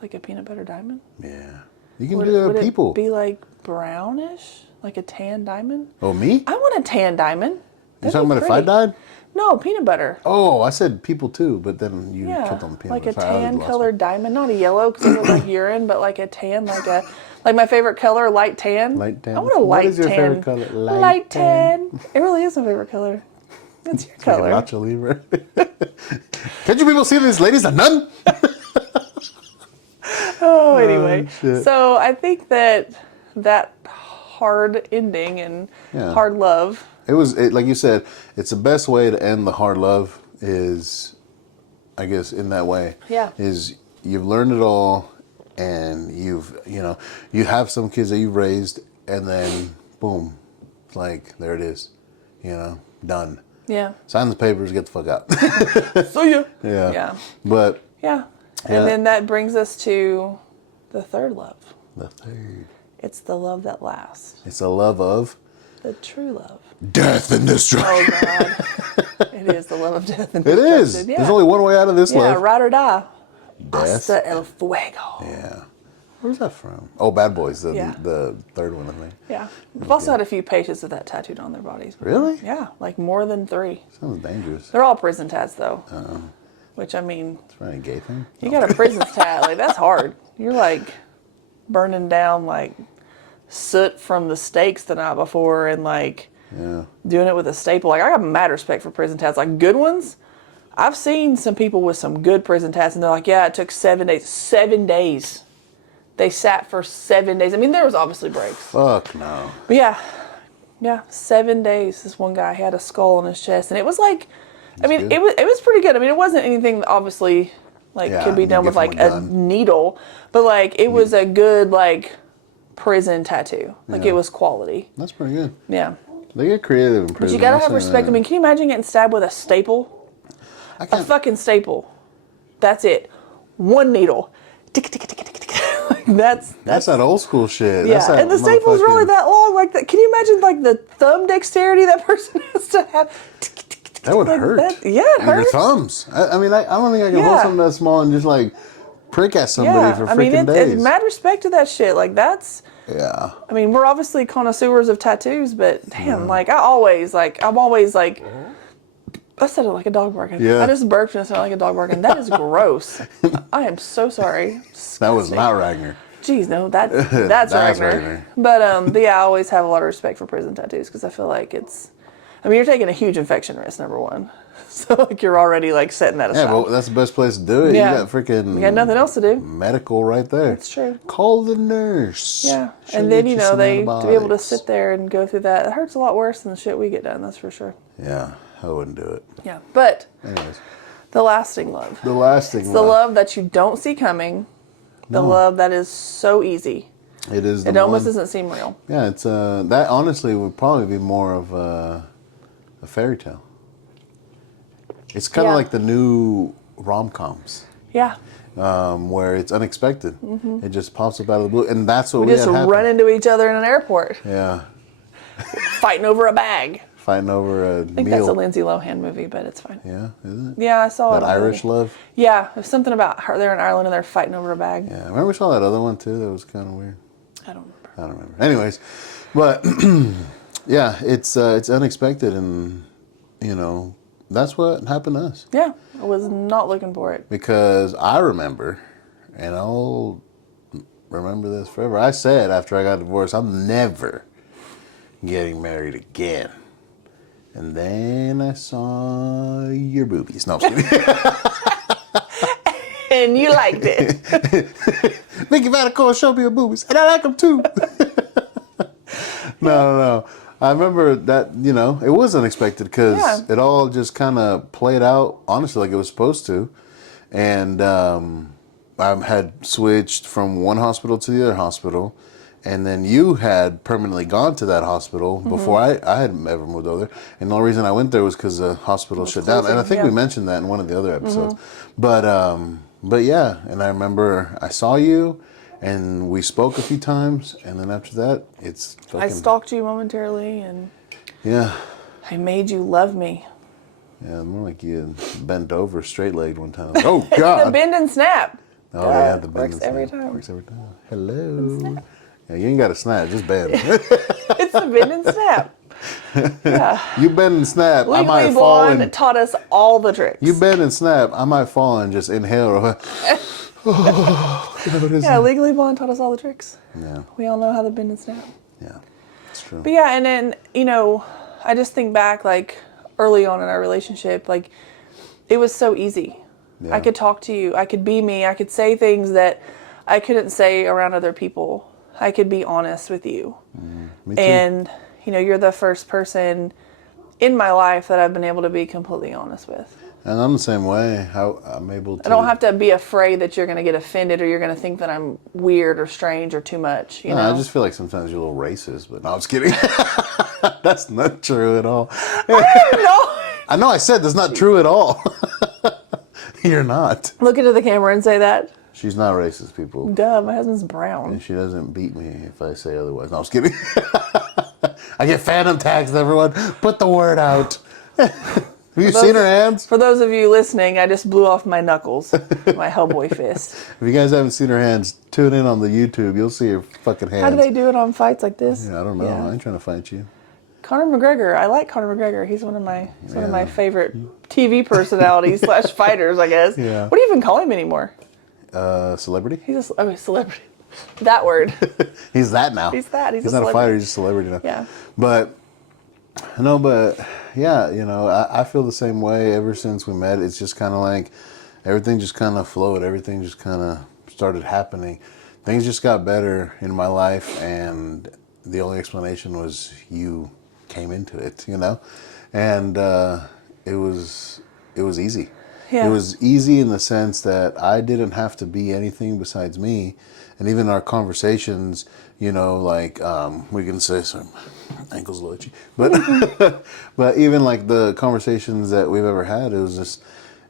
Like a peanut butter diamond? Yeah. You can do it Would with people. it be like brownish? Like a tan diamond? Oh, me? I want a tan diamond. You talking about if I died? No, peanut butter. Oh, I said people too, but then you Yeah, kept on the peanut like butter. a Sorry, I tan lost colored diamond, not a yellow because it looks like urine, but like a tan, like my favorite color, light tan. Light tan. I want a What light is your tan. favorite color? Light tan. It really is my favorite color. It's your Like a color. Nacho Libre. Can't you people see this lady's a nun? Oh, anyway. shit. So I think that hard ending and hard love. It was like you said. It's the best way to end the hard love is, I guess, in that way. Yeah. Is you've learned it all, and you have some kids that you've raised, and then boom, like there it is, done. Yeah. Sign the papers, get the fuck out. So yeah. Yeah. Yeah. But Yeah. Yeah. And then that brings us to the third love. the third, It's the love that lasts. it's a love of The true love. death and destruction. Oh God. It is the love of death and It destruction. is. Yeah. There's only one way out of this yeah, love. ride or die. Death. Hasta el fuego. Yeah. Where's that from? Oh, Bad Boys, the Yeah. the third one, I think. Yeah. I've also had a few patients with that tattooed on their bodies. Really? Yeah, like more than 3. Sounds dangerous. They're all prison tats though. Which I mean, It's probably a gay thing. you got a prison tat, like that's hard. You're like burning down like soot from the stakes the night before and like Yeah. doing it with a staple. Like I got mad respect for prison tats. Like good ones. I've seen some people with some good prison tats and they're like, yeah, it took 7 days. 7 days. They sat for 7 days. I mean, there was obviously breaks. Fuck no. But yeah, Yeah, 7 days. This one guy had a skull on his chest, and it was like, good. it was pretty good. I mean, it wasn't anything that obviously could be you done give with him like a a gun. needle, but like it was a good like prison tattoo. Like Yeah. it was quality. That's pretty good. Yeah. They get creative in But prison. you gotta I'll have say respect. that. I mean, can you imagine getting stabbed with a staple? I A can't. fucking staple. That's it. One needle. Tick, tick, tick, tick, tick, tick. Like, that's That's that old school shit. yeah. That's that And the staple's really motherfucking- that long. Like that. Can you imagine like the thumb dexterity that person has to have? Tick, tick, tick, tick, That would like hurt. that. Yeah, it With your hurts. thumbs. I mean, I don't think I can hold Yeah. something that small and just like prick at somebody Yeah, for I mean, freaking it's days. mad respect to that shit. Like that's. Yeah. I mean, we're obviously connoisseurs of tattoos, but damn, like I'm always like. I said it like a dog barking. Yeah. I just burped and it sounded like a dog barking. That is gross. I am so sorry. That was not Ragnar. Jeez, no, that's That's Ragnar. Ragnar. But yeah, I always have a lot of respect for prison tattoos because I feel like it's. I mean, you're taking a huge infection risk, number one. So like you're already like setting that aside. Yeah, but that's the best place to do it. Yeah. You got freaking You got nothing else to do. medical right there. That's true. Call the nurse. Yeah, She'll and then get you know some they to be able to antibiotics. sit there and go through that. It hurts a lot worse than the shit we get done. That's for sure. Yeah, I wouldn't do it. Yeah, but Anyways, the lasting love. the last thing. It's the love that you don't see coming. The love that is so easy. It is. It almost doesn't seem real. Yeah, it's that honestly would probably be more of a fairy tale. It's kind of Yeah. like the new rom-coms, Yeah. where it's unexpected. It just pops up out of the blue, and that's what We we just had happen. run into each other in an airport, Yeah, fighting over a bag. fighting over a I think meal. that's a Lindsay Lohan movie, but it's fine. Yeah, is it? Yeah, I saw That it. on the- Irish love. Yeah, there's something about her. They're in Ireland and they're fighting over a bag. Yeah, remember we saw that other one too. That was kind of weird. I don't remember. I don't remember. Anyways, but yeah, it's unexpected, and you know that's what happened to us. Yeah, I was not looking for it. Because I remember, and I'll remember this forever. I said after I got divorced, I'm never getting married again. And then I saw your boobies. No, I'm just kidding. And you liked it. Mickey Vatico showed me your boobies, and I like them too. No. I remember that, it was unexpected because Yeah. it all just kind of played out, honestly, like it was supposed to. And I had switched from one hospital to the other hospital. And then you had permanently gone to that hospital before I had ever moved over there. And the only reason I went there was because the hospital shut down. And I think we yeah. mentioned that in one of the other episodes. But yeah, and I remember I saw you. And we spoke a few times, and then after that, it's fucking... I stalked you momentarily, and Yeah. I made you love me. Yeah, more like you bent over straight-legged one time. Like, oh, The God! bend and snap. Oh, yeah, the bend works and every snap. time. Works every time. Hello. Yeah, you ain't got to snap, just bend. It's the bend and snap. Yeah. You bend and snap, I Legally might fall Blonde and... taught us all the tricks. You bend and snap, I might fall and just inhale. Yeah, Legally Blonde taught us all the tricks. Yeah, We all know how to bend and snap. yeah, it's true. But yeah, and then, I just think back, like, early on in our relationship, like, it was so easy. Yeah. I could talk to you. I could be me. I could say things that I couldn't say around other people. I could be honest with you. Me too. And, you're the first person in my life that I've been able to be completely honest with. And I'm the same way. How I'm able to... I don't have to be afraid that you're going to get offended or you're going to think that I'm weird or strange or too much, No, I just feel like sometimes you're a little racist, but no, I'm just kidding. That's not true at all. No. I know I said that's not true at all. You're not. Look into the camera and say that. She's not racist, people. Duh, my husband's brown. And she doesn't beat me if I say otherwise. No, I'm just kidding. I get phantom tags, everyone. Put the word out. Have you seen her hands? For those of you listening, I just blew off my knuckles, my Hellboy fist. If you guys haven't seen her hands, tune in on the YouTube. You'll see her fucking hands. How do they do it on fights like this? Yeah, I don't know. Yeah. I ain't trying to fight you. Conor McGregor. I like Conor McGregor. He's one of my favorite TV personalities slash fighters, I guess. Yeah. What do you even call him anymore? Celebrity? He's a celebrity. That word. He's that now. He's that. He's a not a celebrity. fighter. He's a celebrity now. Yeah. But yeah, I feel the same way ever since we met. It's just kind of like everything just kind of flowed. Everything just kind of started happening. Things just got better in my life, and the only explanation was you came into it, you know, and it was easy. Yeah. It was easy in the sense that I didn't have to be anything besides me, and even our conversations, you know, like we can say some ankles a little itchy, but but even like the conversations that we've ever had, it was just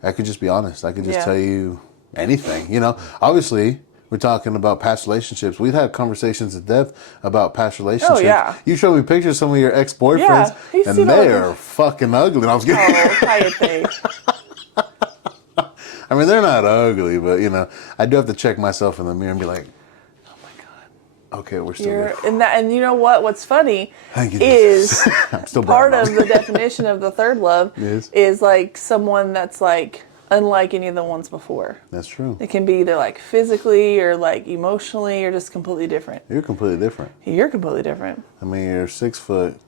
I could just be honest. I could just tell you anything, you know. Obviously, we're talking about past relationships. We've had conversations in depth about past relationships. Oh, yeah. You showed me pictures of some of your ex-boyfriends, he's and seen all they of are them. fucking ugly. And I was kidding. Oh, cállate. I mean, they're not ugly, but, you know, I do have to check myself in the mirror and be like, oh, my God. Okay, we're still good. And you know what? What's funny Thank you, is Jesus. I'm still part brown, of the definition of the third love Yes. is like someone that's like unlike any of the ones before. That's true. It can be either like physically or like emotionally or just completely different. You're completely different. You're completely different. I mean, you're 6 foot,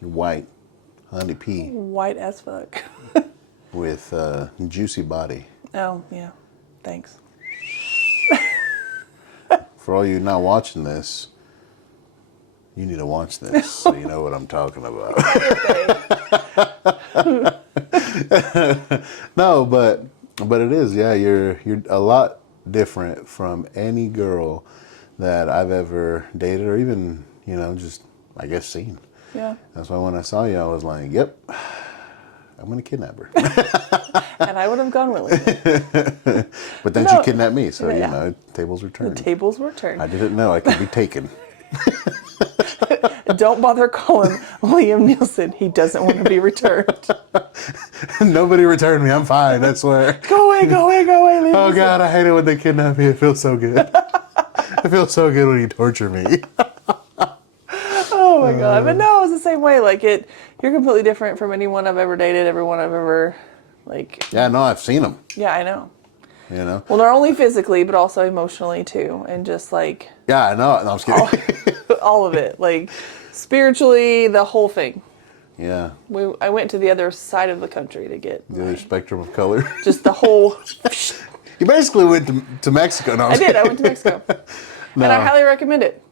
you're white, honey pea, White as fuck. with a juicy body. Oh, yeah. Thanks. For all you not watching this, you need to watch this so you know what I'm talking about. No, but it is, yeah. You're a lot different from any girl that I've ever dated or even, you know, just I guess seen. Yeah. That's why when I saw you, I was like, yep, I'm gonna kidnap her. And I would have gone willingly. But then No. she kidnapped me, so Yeah. you know, tables were The turned. tables were turned. I didn't know I could be taken. Don't bother calling Liam Nielsen. He doesn't want to be returned. Nobody returned me. I'm fine. I swear. Go away, go away, go away, Liam Oh Nielsen. God, I hate it when they kidnap me. It feels so good. It feels so good when you torture me. Oh my God. But no, it's the same way. Like you're completely different from anyone I've ever dated, everyone I've ever, like. Yeah, no, I've seen them. Yeah, I know. You know. Well, not only physically, but also emotionally too. And just like Yeah, I know. No, I'm just kidding. all of it. Like spiritually, the whole thing. Yeah, I went to the other side of the country to get the other spectrum of color. just the whole. You basically went to Mexico. No, I'm I just did. I kidding. went to Mexico. And I highly recommend it.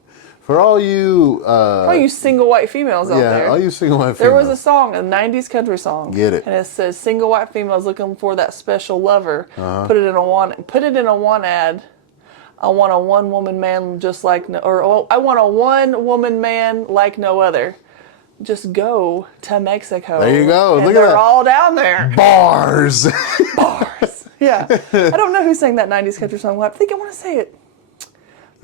For all you, All you single white females out yeah, there. all you single white There females. was a song, a 90s country song. Get it. And it says, single white females looking for that special lover. Uh-huh. Put it in a one ad. I want a one woman man just like I want a one woman man like no other. Just go to Mexico. There you go. And Look at they're that. all down there. Bars. Bars. Yeah. I don't know who sang that 90s country song. I think I want to say it.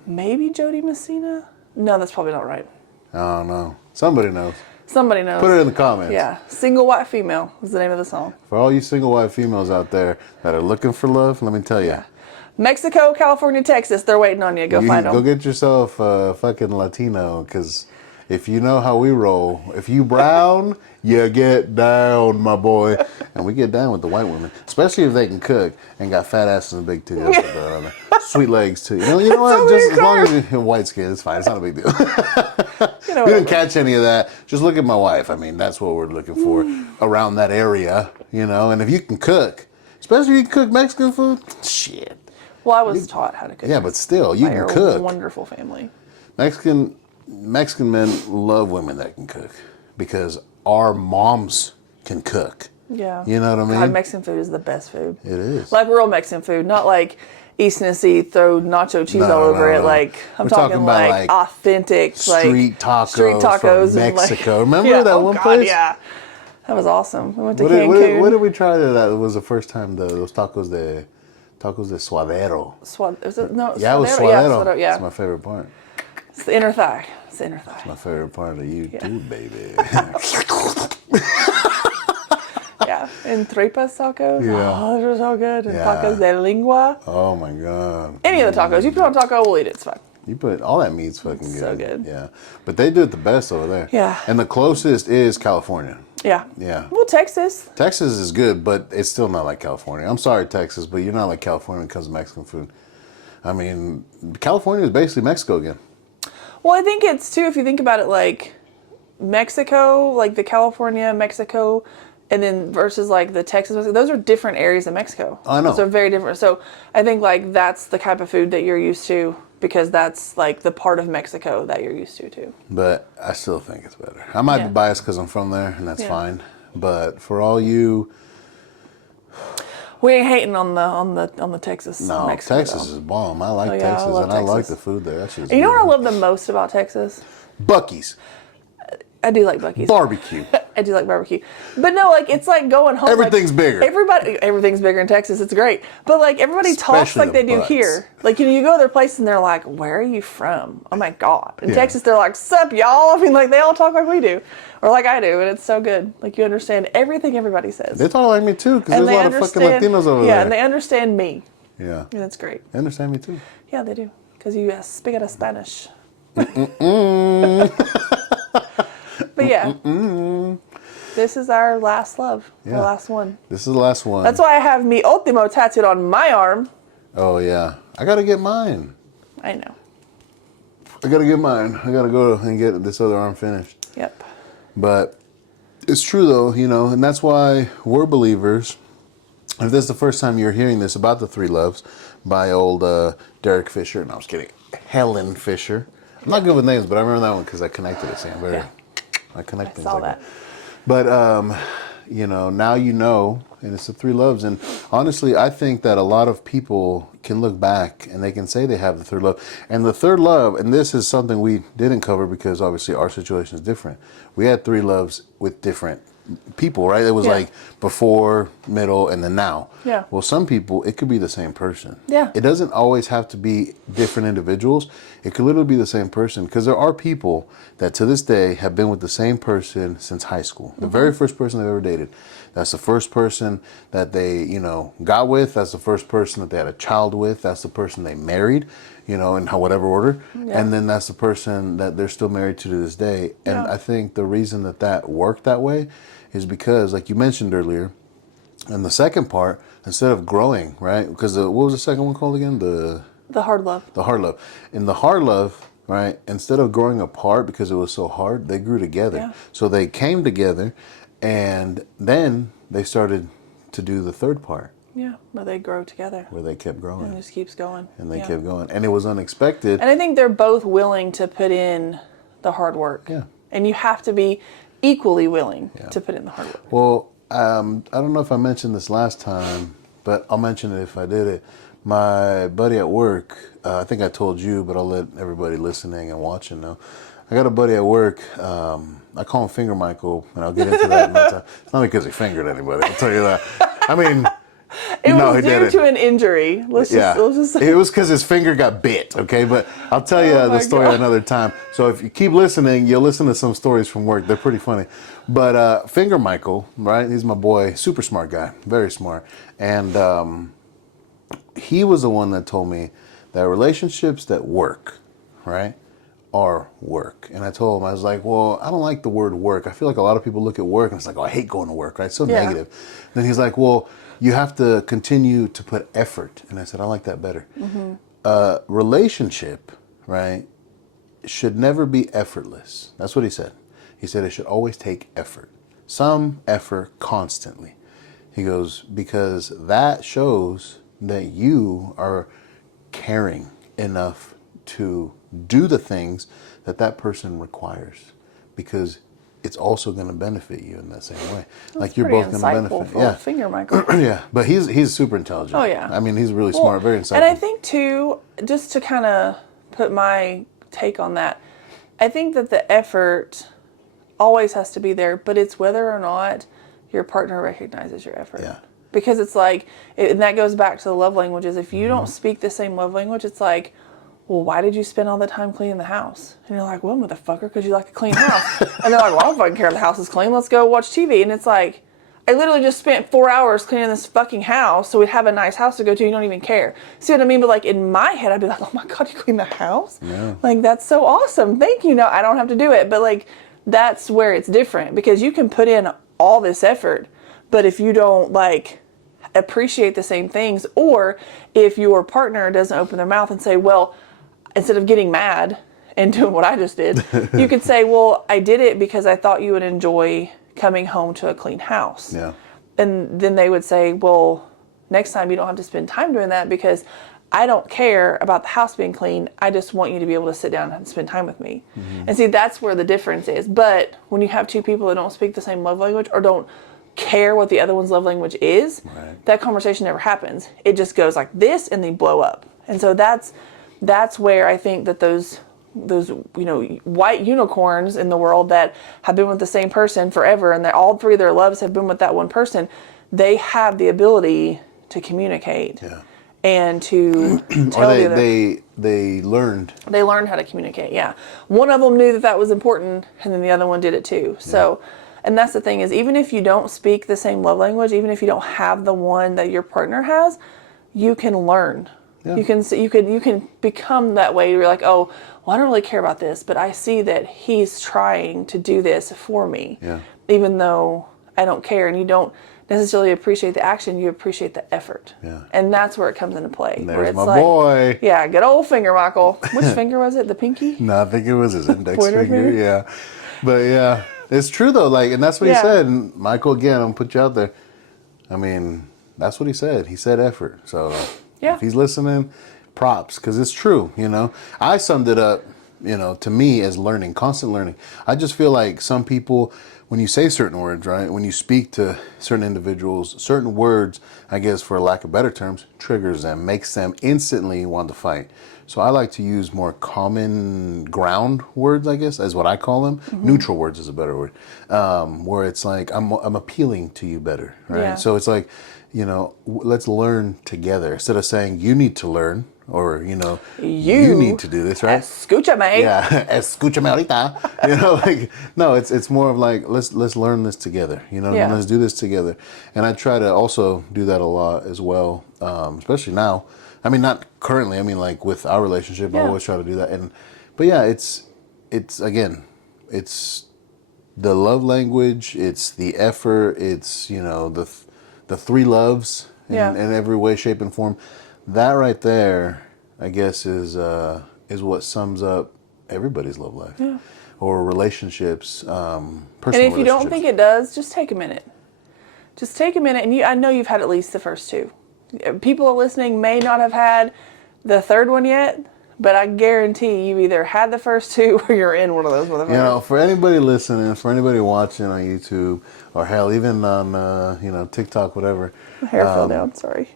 Maybe Jody Messina? No, that's probably not right. Oh no, somebody knows. Somebody knows. Put it in the comments. Yeah. Single white female is the name of the song. For all you single white females out there that are looking for love, let me tell you. Yeah. Mexico, California, Texas, they're waiting on you. Go find Go them. get yourself a fucking Latino, because if you know how we roll, if you brown, you get down, my boy. And we get down with the white women, especially if they can cook and got fat asses and big titties. Sweet legs too. You know what? Just as long as you're white skin, it's fine. It's not a big deal. You know We what? didn't catch any of that. Just look at my wife. I mean, that's what we're looking for around that area, you know. And if you can cook, especially if you can cook Mexican food, shit. Well, I was taught how to cook. Yeah, but still, you by can our cook. wonderful family. Mexican men love women that can cook because our moms can cook. Yeah. You know what I mean? God, Mexican food is the best food. It is. Like real Mexican food, not like East Tennessee throw nacho cheese all over it. Like I'm We're talking about, like authentic street tacos from and, like- Mexico. Remember Yeah, that oh one God, place? Yeah, that was awesome. We went to What Cancun. did we try that was the first time, those tacos de suadero? No, Yeah, it was suadero. Yeah, suadero. suadero, yeah. That's my favorite part. It's the inner thigh. It's the inner thigh. My favorite part of you too, baby. Yeah, and tripas tacos. Yeah. Oh, those are so good. And Yeah. tacos de lengua. Oh my God. Any of the tacos. You put on a taco, we'll eat it. It's fine. You put all that meat's fucking good. So good. Yeah. But they do it the best over there. Yeah. And the closest is California. Yeah. Yeah. Well, Texas. Texas is good, but it's still not like California. I'm sorry, Texas, but you're not like California when it comes to Mexican food. I mean, California is basically Mexico again. Well, I think it's too, if you think about it, like Mexico, like the California, Mexico And then versus like the Texas, those are different areas of Mexico. I know. Those are very different. So I think like that's the type of food that you're used to because that's like the part of Mexico that you're used to too. But I still think it's better. I might be biased because I'm from there, and that's fine. But for all you, we ain't hating on the Texas. no, Mexico, Texas though. is bomb. I like Oh, yeah, Texas, I love and I like Texas. the food there. That shit's You know what I good. love the most about Texas? Buc-ee's I do like Buc-ee's. barbecue. I do like barbecue. But no, like, it's like going home. Everything's like, bigger. Everything's bigger in Texas. It's great. But, like, everybody talks Especially like they the do butts. here. Like, you know, you go to their place and they're like, where are you from? Oh, my God. In Yeah. Texas, they're like, sup, y'all? I mean, like, they all talk like we do. Or like I do. And it's so good. Like, you understand everything everybody says. They talk like me too, because there's a lot of fucking Latinos over there. Yeah, and they understand me. Yeah. And that's great. They understand me too. Yeah, they do. Because you speak out of Spanish. But yeah. This is our last love. The Yeah. last one. This is the last one. That's why I have mi último tattooed on my arm. Oh, yeah. I got to get mine. I know. I got to get mine. I got to go and get this other arm finished. Yep. But it's true, though, you know, and that's why we're believers. If this is the first time you're hearing this about the three loves by old Derek Fisher, no, I was kidding, Helen Fisher. I'm not good with names, but I remember that one because I connected it. See, I'm very, I connect I things saw like that. But, you know, now you know, and it's the three loves. And honestly, I think that a lot of people can look back and they can say they have the third love. And the third love, and this is something we didn't cover because obviously our situation is different. We had three loves with different people, right? It was like before, middle, and then now. Yeah. Well, some people, it could be the same person. Yeah. It doesn't always have to be different individuals. It could literally be the same person, because there are people that to this day have been with the same person since high school. The very first person they've ever dated. That's the first person that they, you know, got with. That's the first person that they had a child with. That's the person they married, you know, in whatever order. Yeah. And then that's the person that they're still married to this day. And Yeah. I think the reason that that worked that way is because, like you mentioned earlier, and the second part, instead of growing, right? Because what was the second one called again? The hard love. The hard love. In the hard love, right? Instead of growing apart because it was so hard, they grew together. Yeah. So they came together, and then they started to do the third part, Yeah. But they grow together. where they kept growing. And it just keeps going. And they Yeah. kept going. And it was unexpected. And I think they're both willing to put in the hard work. Yeah. And you have to be equally willing to put in the hard work. Well, I don't know if I mentioned this last time, but I'll mention it if I did it. My buddy at work, I think I told you, but I'll let everybody listening and watching know. I got a buddy at work. I call him Finger Michael, and I'll get into that in no time. It's not because he fingered anybody, I'll tell you that. I mean, It no, was he due didn't. to an injury. Let's just say. It was because his finger got bit, okay? But I'll tell you Oh the my story God. another time. So if you keep listening, you'll listen to some stories from work. They're pretty funny. But Finger Michael, right? He's my boy, super smart guy, very smart. And he was the one that told me that relationships that work, right, are work. And I told him, I was like, well, I don't like the word work. I feel like a lot of people look at work and it's like, oh, I hate going to work, right? It's so Yeah. negative. Then he's like, well, you have to continue to put effort. And I said, I like that better. Relationship, right, should never be effortless. That's what he said. He said it should always take effort. Some effort constantly. He goes, because that shows that you are caring enough to do the things that that person requires, because it's also going to benefit you in that same way. Like you're both going to benefit. For Yeah. Finger Michael. Yeah, but he's super intelligent. Oh, yeah. I mean, he's really smart, very insightful. And I think too, just to kind of put my take on that, I think that the effort always has to be there, but it's whether or not your partner recognizes your effort. Yeah. Because it's like, and that goes back to the love languages. If you don't speak the same love language, it's like, well, why did you spend all the time cleaning the house? And you're like, well, motherfucker, because you like a clean house. And they're like, well, I don't fucking care if the house is clean. Let's go watch TV. And it's like, I literally just spent 4 hours cleaning this fucking house so we'd have a nice house to go to. You don't even care. See what I mean? But like in my head, I'd be like, oh my God, you cleaned the house? Yeah. Like, that's so awesome. Thank you. No, I don't have to do it. But like, that's where it's different, because you can put in all this effort, but if you don't like appreciate the same things, or if your partner doesn't open their mouth and say, well, instead of getting mad and doing what I just did, you could say, well, I did it because I thought you would enjoy coming home to a clean house. Yeah. And then they would say, well, next time you don't have to spend time doing that because I don't care about the house being clean. I just want you to be able to sit down and spend time with me. And see, that's where the difference is. But when you have two people that don't speak the same love language or don't care what the other one's love language is, that conversation never happens. It just goes like this and they blow up. And so that's where I think that those white unicorns in the world that have been with the same person forever and that all three of their loves have been with that one person, they have the ability to communicate. Yeah. And to tell or they learned how to communicate. Yeah, one of them knew that was important, and then the other one did it too. So, and that's the thing is, even if you don't speak the same love language, even if you don't have the one that your partner has, you can learn. Yeah. You can become that way. You're like, oh, well, I don't really care about this, but I see that he's trying to do this for me, even though I don't care, and you don't necessarily appreciate the action, you appreciate the effort. Yeah. And that's where it comes into play. There's where it's my boy. Yeah, good old finger, Michael. Which finger was it? The pinky? No, I think it was his index finger. Yeah. But yeah, it's true though. Like, and that's what he said. And Michael, again, I'm going to put you out there. I mean, that's what he said. He said effort. So if he's listening, props. Because it's true, I summed it up, to me as learning, constant learning. I just feel like some people, when you say certain words, right? When you speak to certain individuals, certain words, I guess for lack of better terms, triggers them, makes them instantly want to fight. So I like to use more common ground words, I guess, as what I call them. Neutral words is a better word. Where it's like, I'm appealing to you better, right? Yeah. So it's like, let's learn together. Instead of saying, you need to learn, or, you need to do this, right? Escúchame. Yeah, escúchame ahorita. No, it's more of like, let's learn this together, let's do this together. And I try to also do that a lot as well, especially now. I mean, not currently, I mean, like with our relationship, I always try to do that. But yeah, it's again, it's the love language, it's the effort, it's, the three loves in every way, shape, and form. That right there, I guess, is what sums up everybody's love life or relationships, personal relationships. And if you don't think it does, just take a minute. Just take a minute, and I know you've had at least the first two. People listening may not have had the third one yet, but I guarantee you either had the first two or you're in one of those motherfuckers. For anybody listening, for anybody watching on YouTube, or hell, even on TikTok, whatever. My hair fell down. Sorry.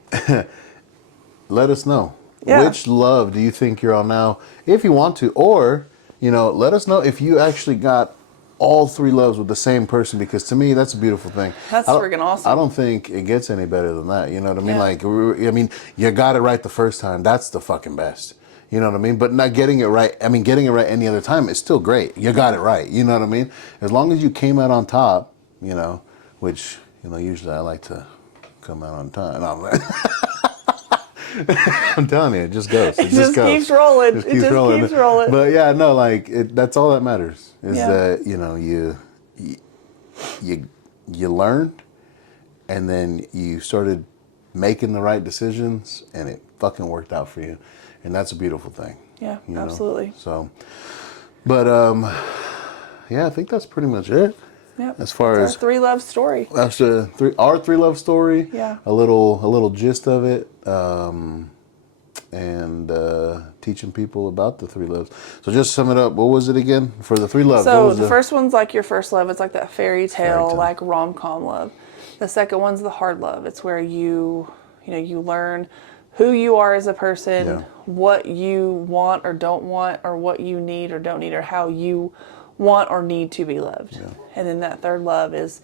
Let us know. Yeah. Which love do you think you're on now, if you want to, or let us know if you actually got all three loves with the same person, because to me that's a beautiful thing. That's freaking awesome. I don't think it gets any better than that. You know what I mean? Yeah. Like, you got it right the first time. That's the fucking best. You know what I mean? But not getting it right. I mean, getting it right any other time is still great. You got it right. You know what I mean? As long as you came out on top, which usually I like to come out on time. No, I'm telling you, it just goes. It just goes. Keeps rolling. It just keeps rolling. But yeah, no, like that's all that matters is that you learned, and then you started making the right decisions, and it fucking worked out for you, and that's a beautiful thing. Yeah, absolutely. So, but I think that's pretty much it. Yep. As far as our three love story. That's our three love story. Yeah. A little gist of it, and teaching people about the three loves. So just sum it up. What was it again for the three loves? So the first one's like your first love. It's like that fairy tale, like rom-com love. The second one's the hard love. It's where you learn who you are as a person, what you want or don't want, or what you need or don't need, or how you want or need to be loved. Yeah. And then that third love is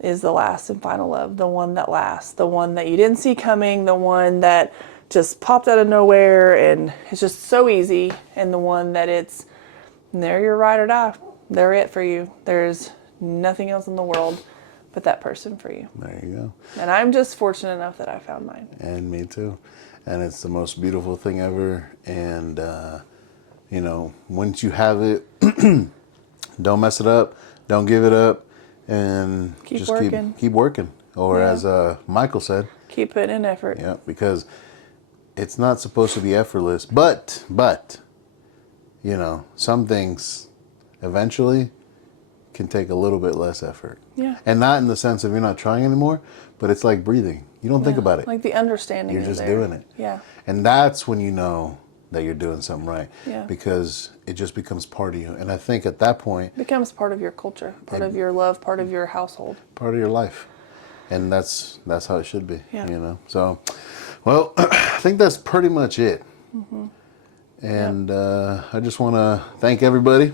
the last and final love, the one that lasts, the one that you didn't see coming, the one that just popped out of nowhere and it's just so easy, and the one that they're your ride or die. They're it for you. There's nothing else in the world but that person for you. There you go. And I'm just fortunate enough that I found mine. And me too. And it's the most beautiful thing ever. And, once you have it, don't mess it up. Don't give it up. And keep working. Keep working. Or as Michael said, keep putting in effort. Yeah, because it's not supposed to be effortless. But some things eventually can take a little bit less effort. Yeah. And not in the sense of you're not trying anymore, but it's like breathing. You don't think about it. Like the understanding. You're just there. doing it. Yeah. And that's when you know that you're doing something right. Yeah. Because it just becomes part of you. And I think at that point, It becomes part of your culture, part of your love, part of your household. part of your life. And that's how it should be. Yeah. You know. So, well, I think that's pretty much it. And I just want to thank everybody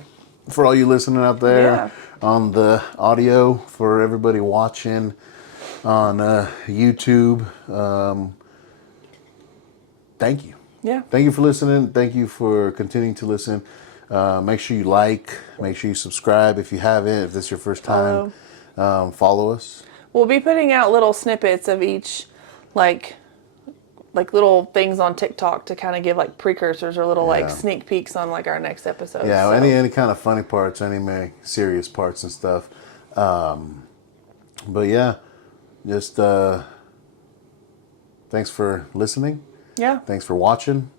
for all you listening out there on the audio, for everybody watching on YouTube. Thank you. Yeah. Thank you for listening. Thank you for continuing to listen. Make sure you like. Make sure you subscribe if you haven't. If this is your first time, follow us. We'll be putting out little snippets of each, like little things on TikTok to kind of give like precursors or little like sneak peeks on like our next episode. Yeah, so. any kind of funny parts, any serious parts and stuff. But yeah, just thanks for listening. Yeah. Thanks for watching.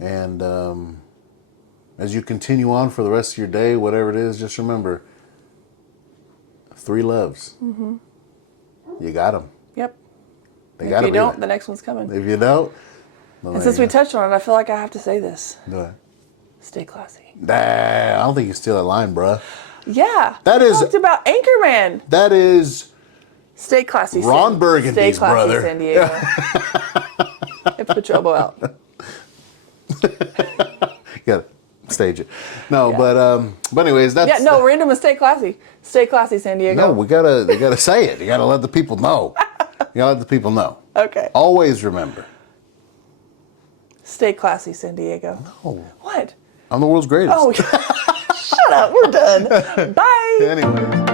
And as you continue on for the rest of your day, whatever it is, just remember 3 loves. You got them. Yep. If you don't, the next one's coming. If you don't, well, And since we touched on it, I feel like I have to say this. do it. Stay classy. Nah, I don't think you steal that line, bruh. Yeah. That we is- talked about Anchorman. That is Stay classy. Ron Burgundy's Stay classy, brother. San Diego. Hey, put your elbow out. you gotta stage it. No, but anyways, that's Yeah, no, random and stay classy. Stay classy, San Diego. no. They gotta say it. You gotta let the people know. You gotta let the people know. Okay. Always remember. Stay classy, San Diego. No, What? I'm the world's greatest. Oh, shut up. We're done. Bye. Anyways.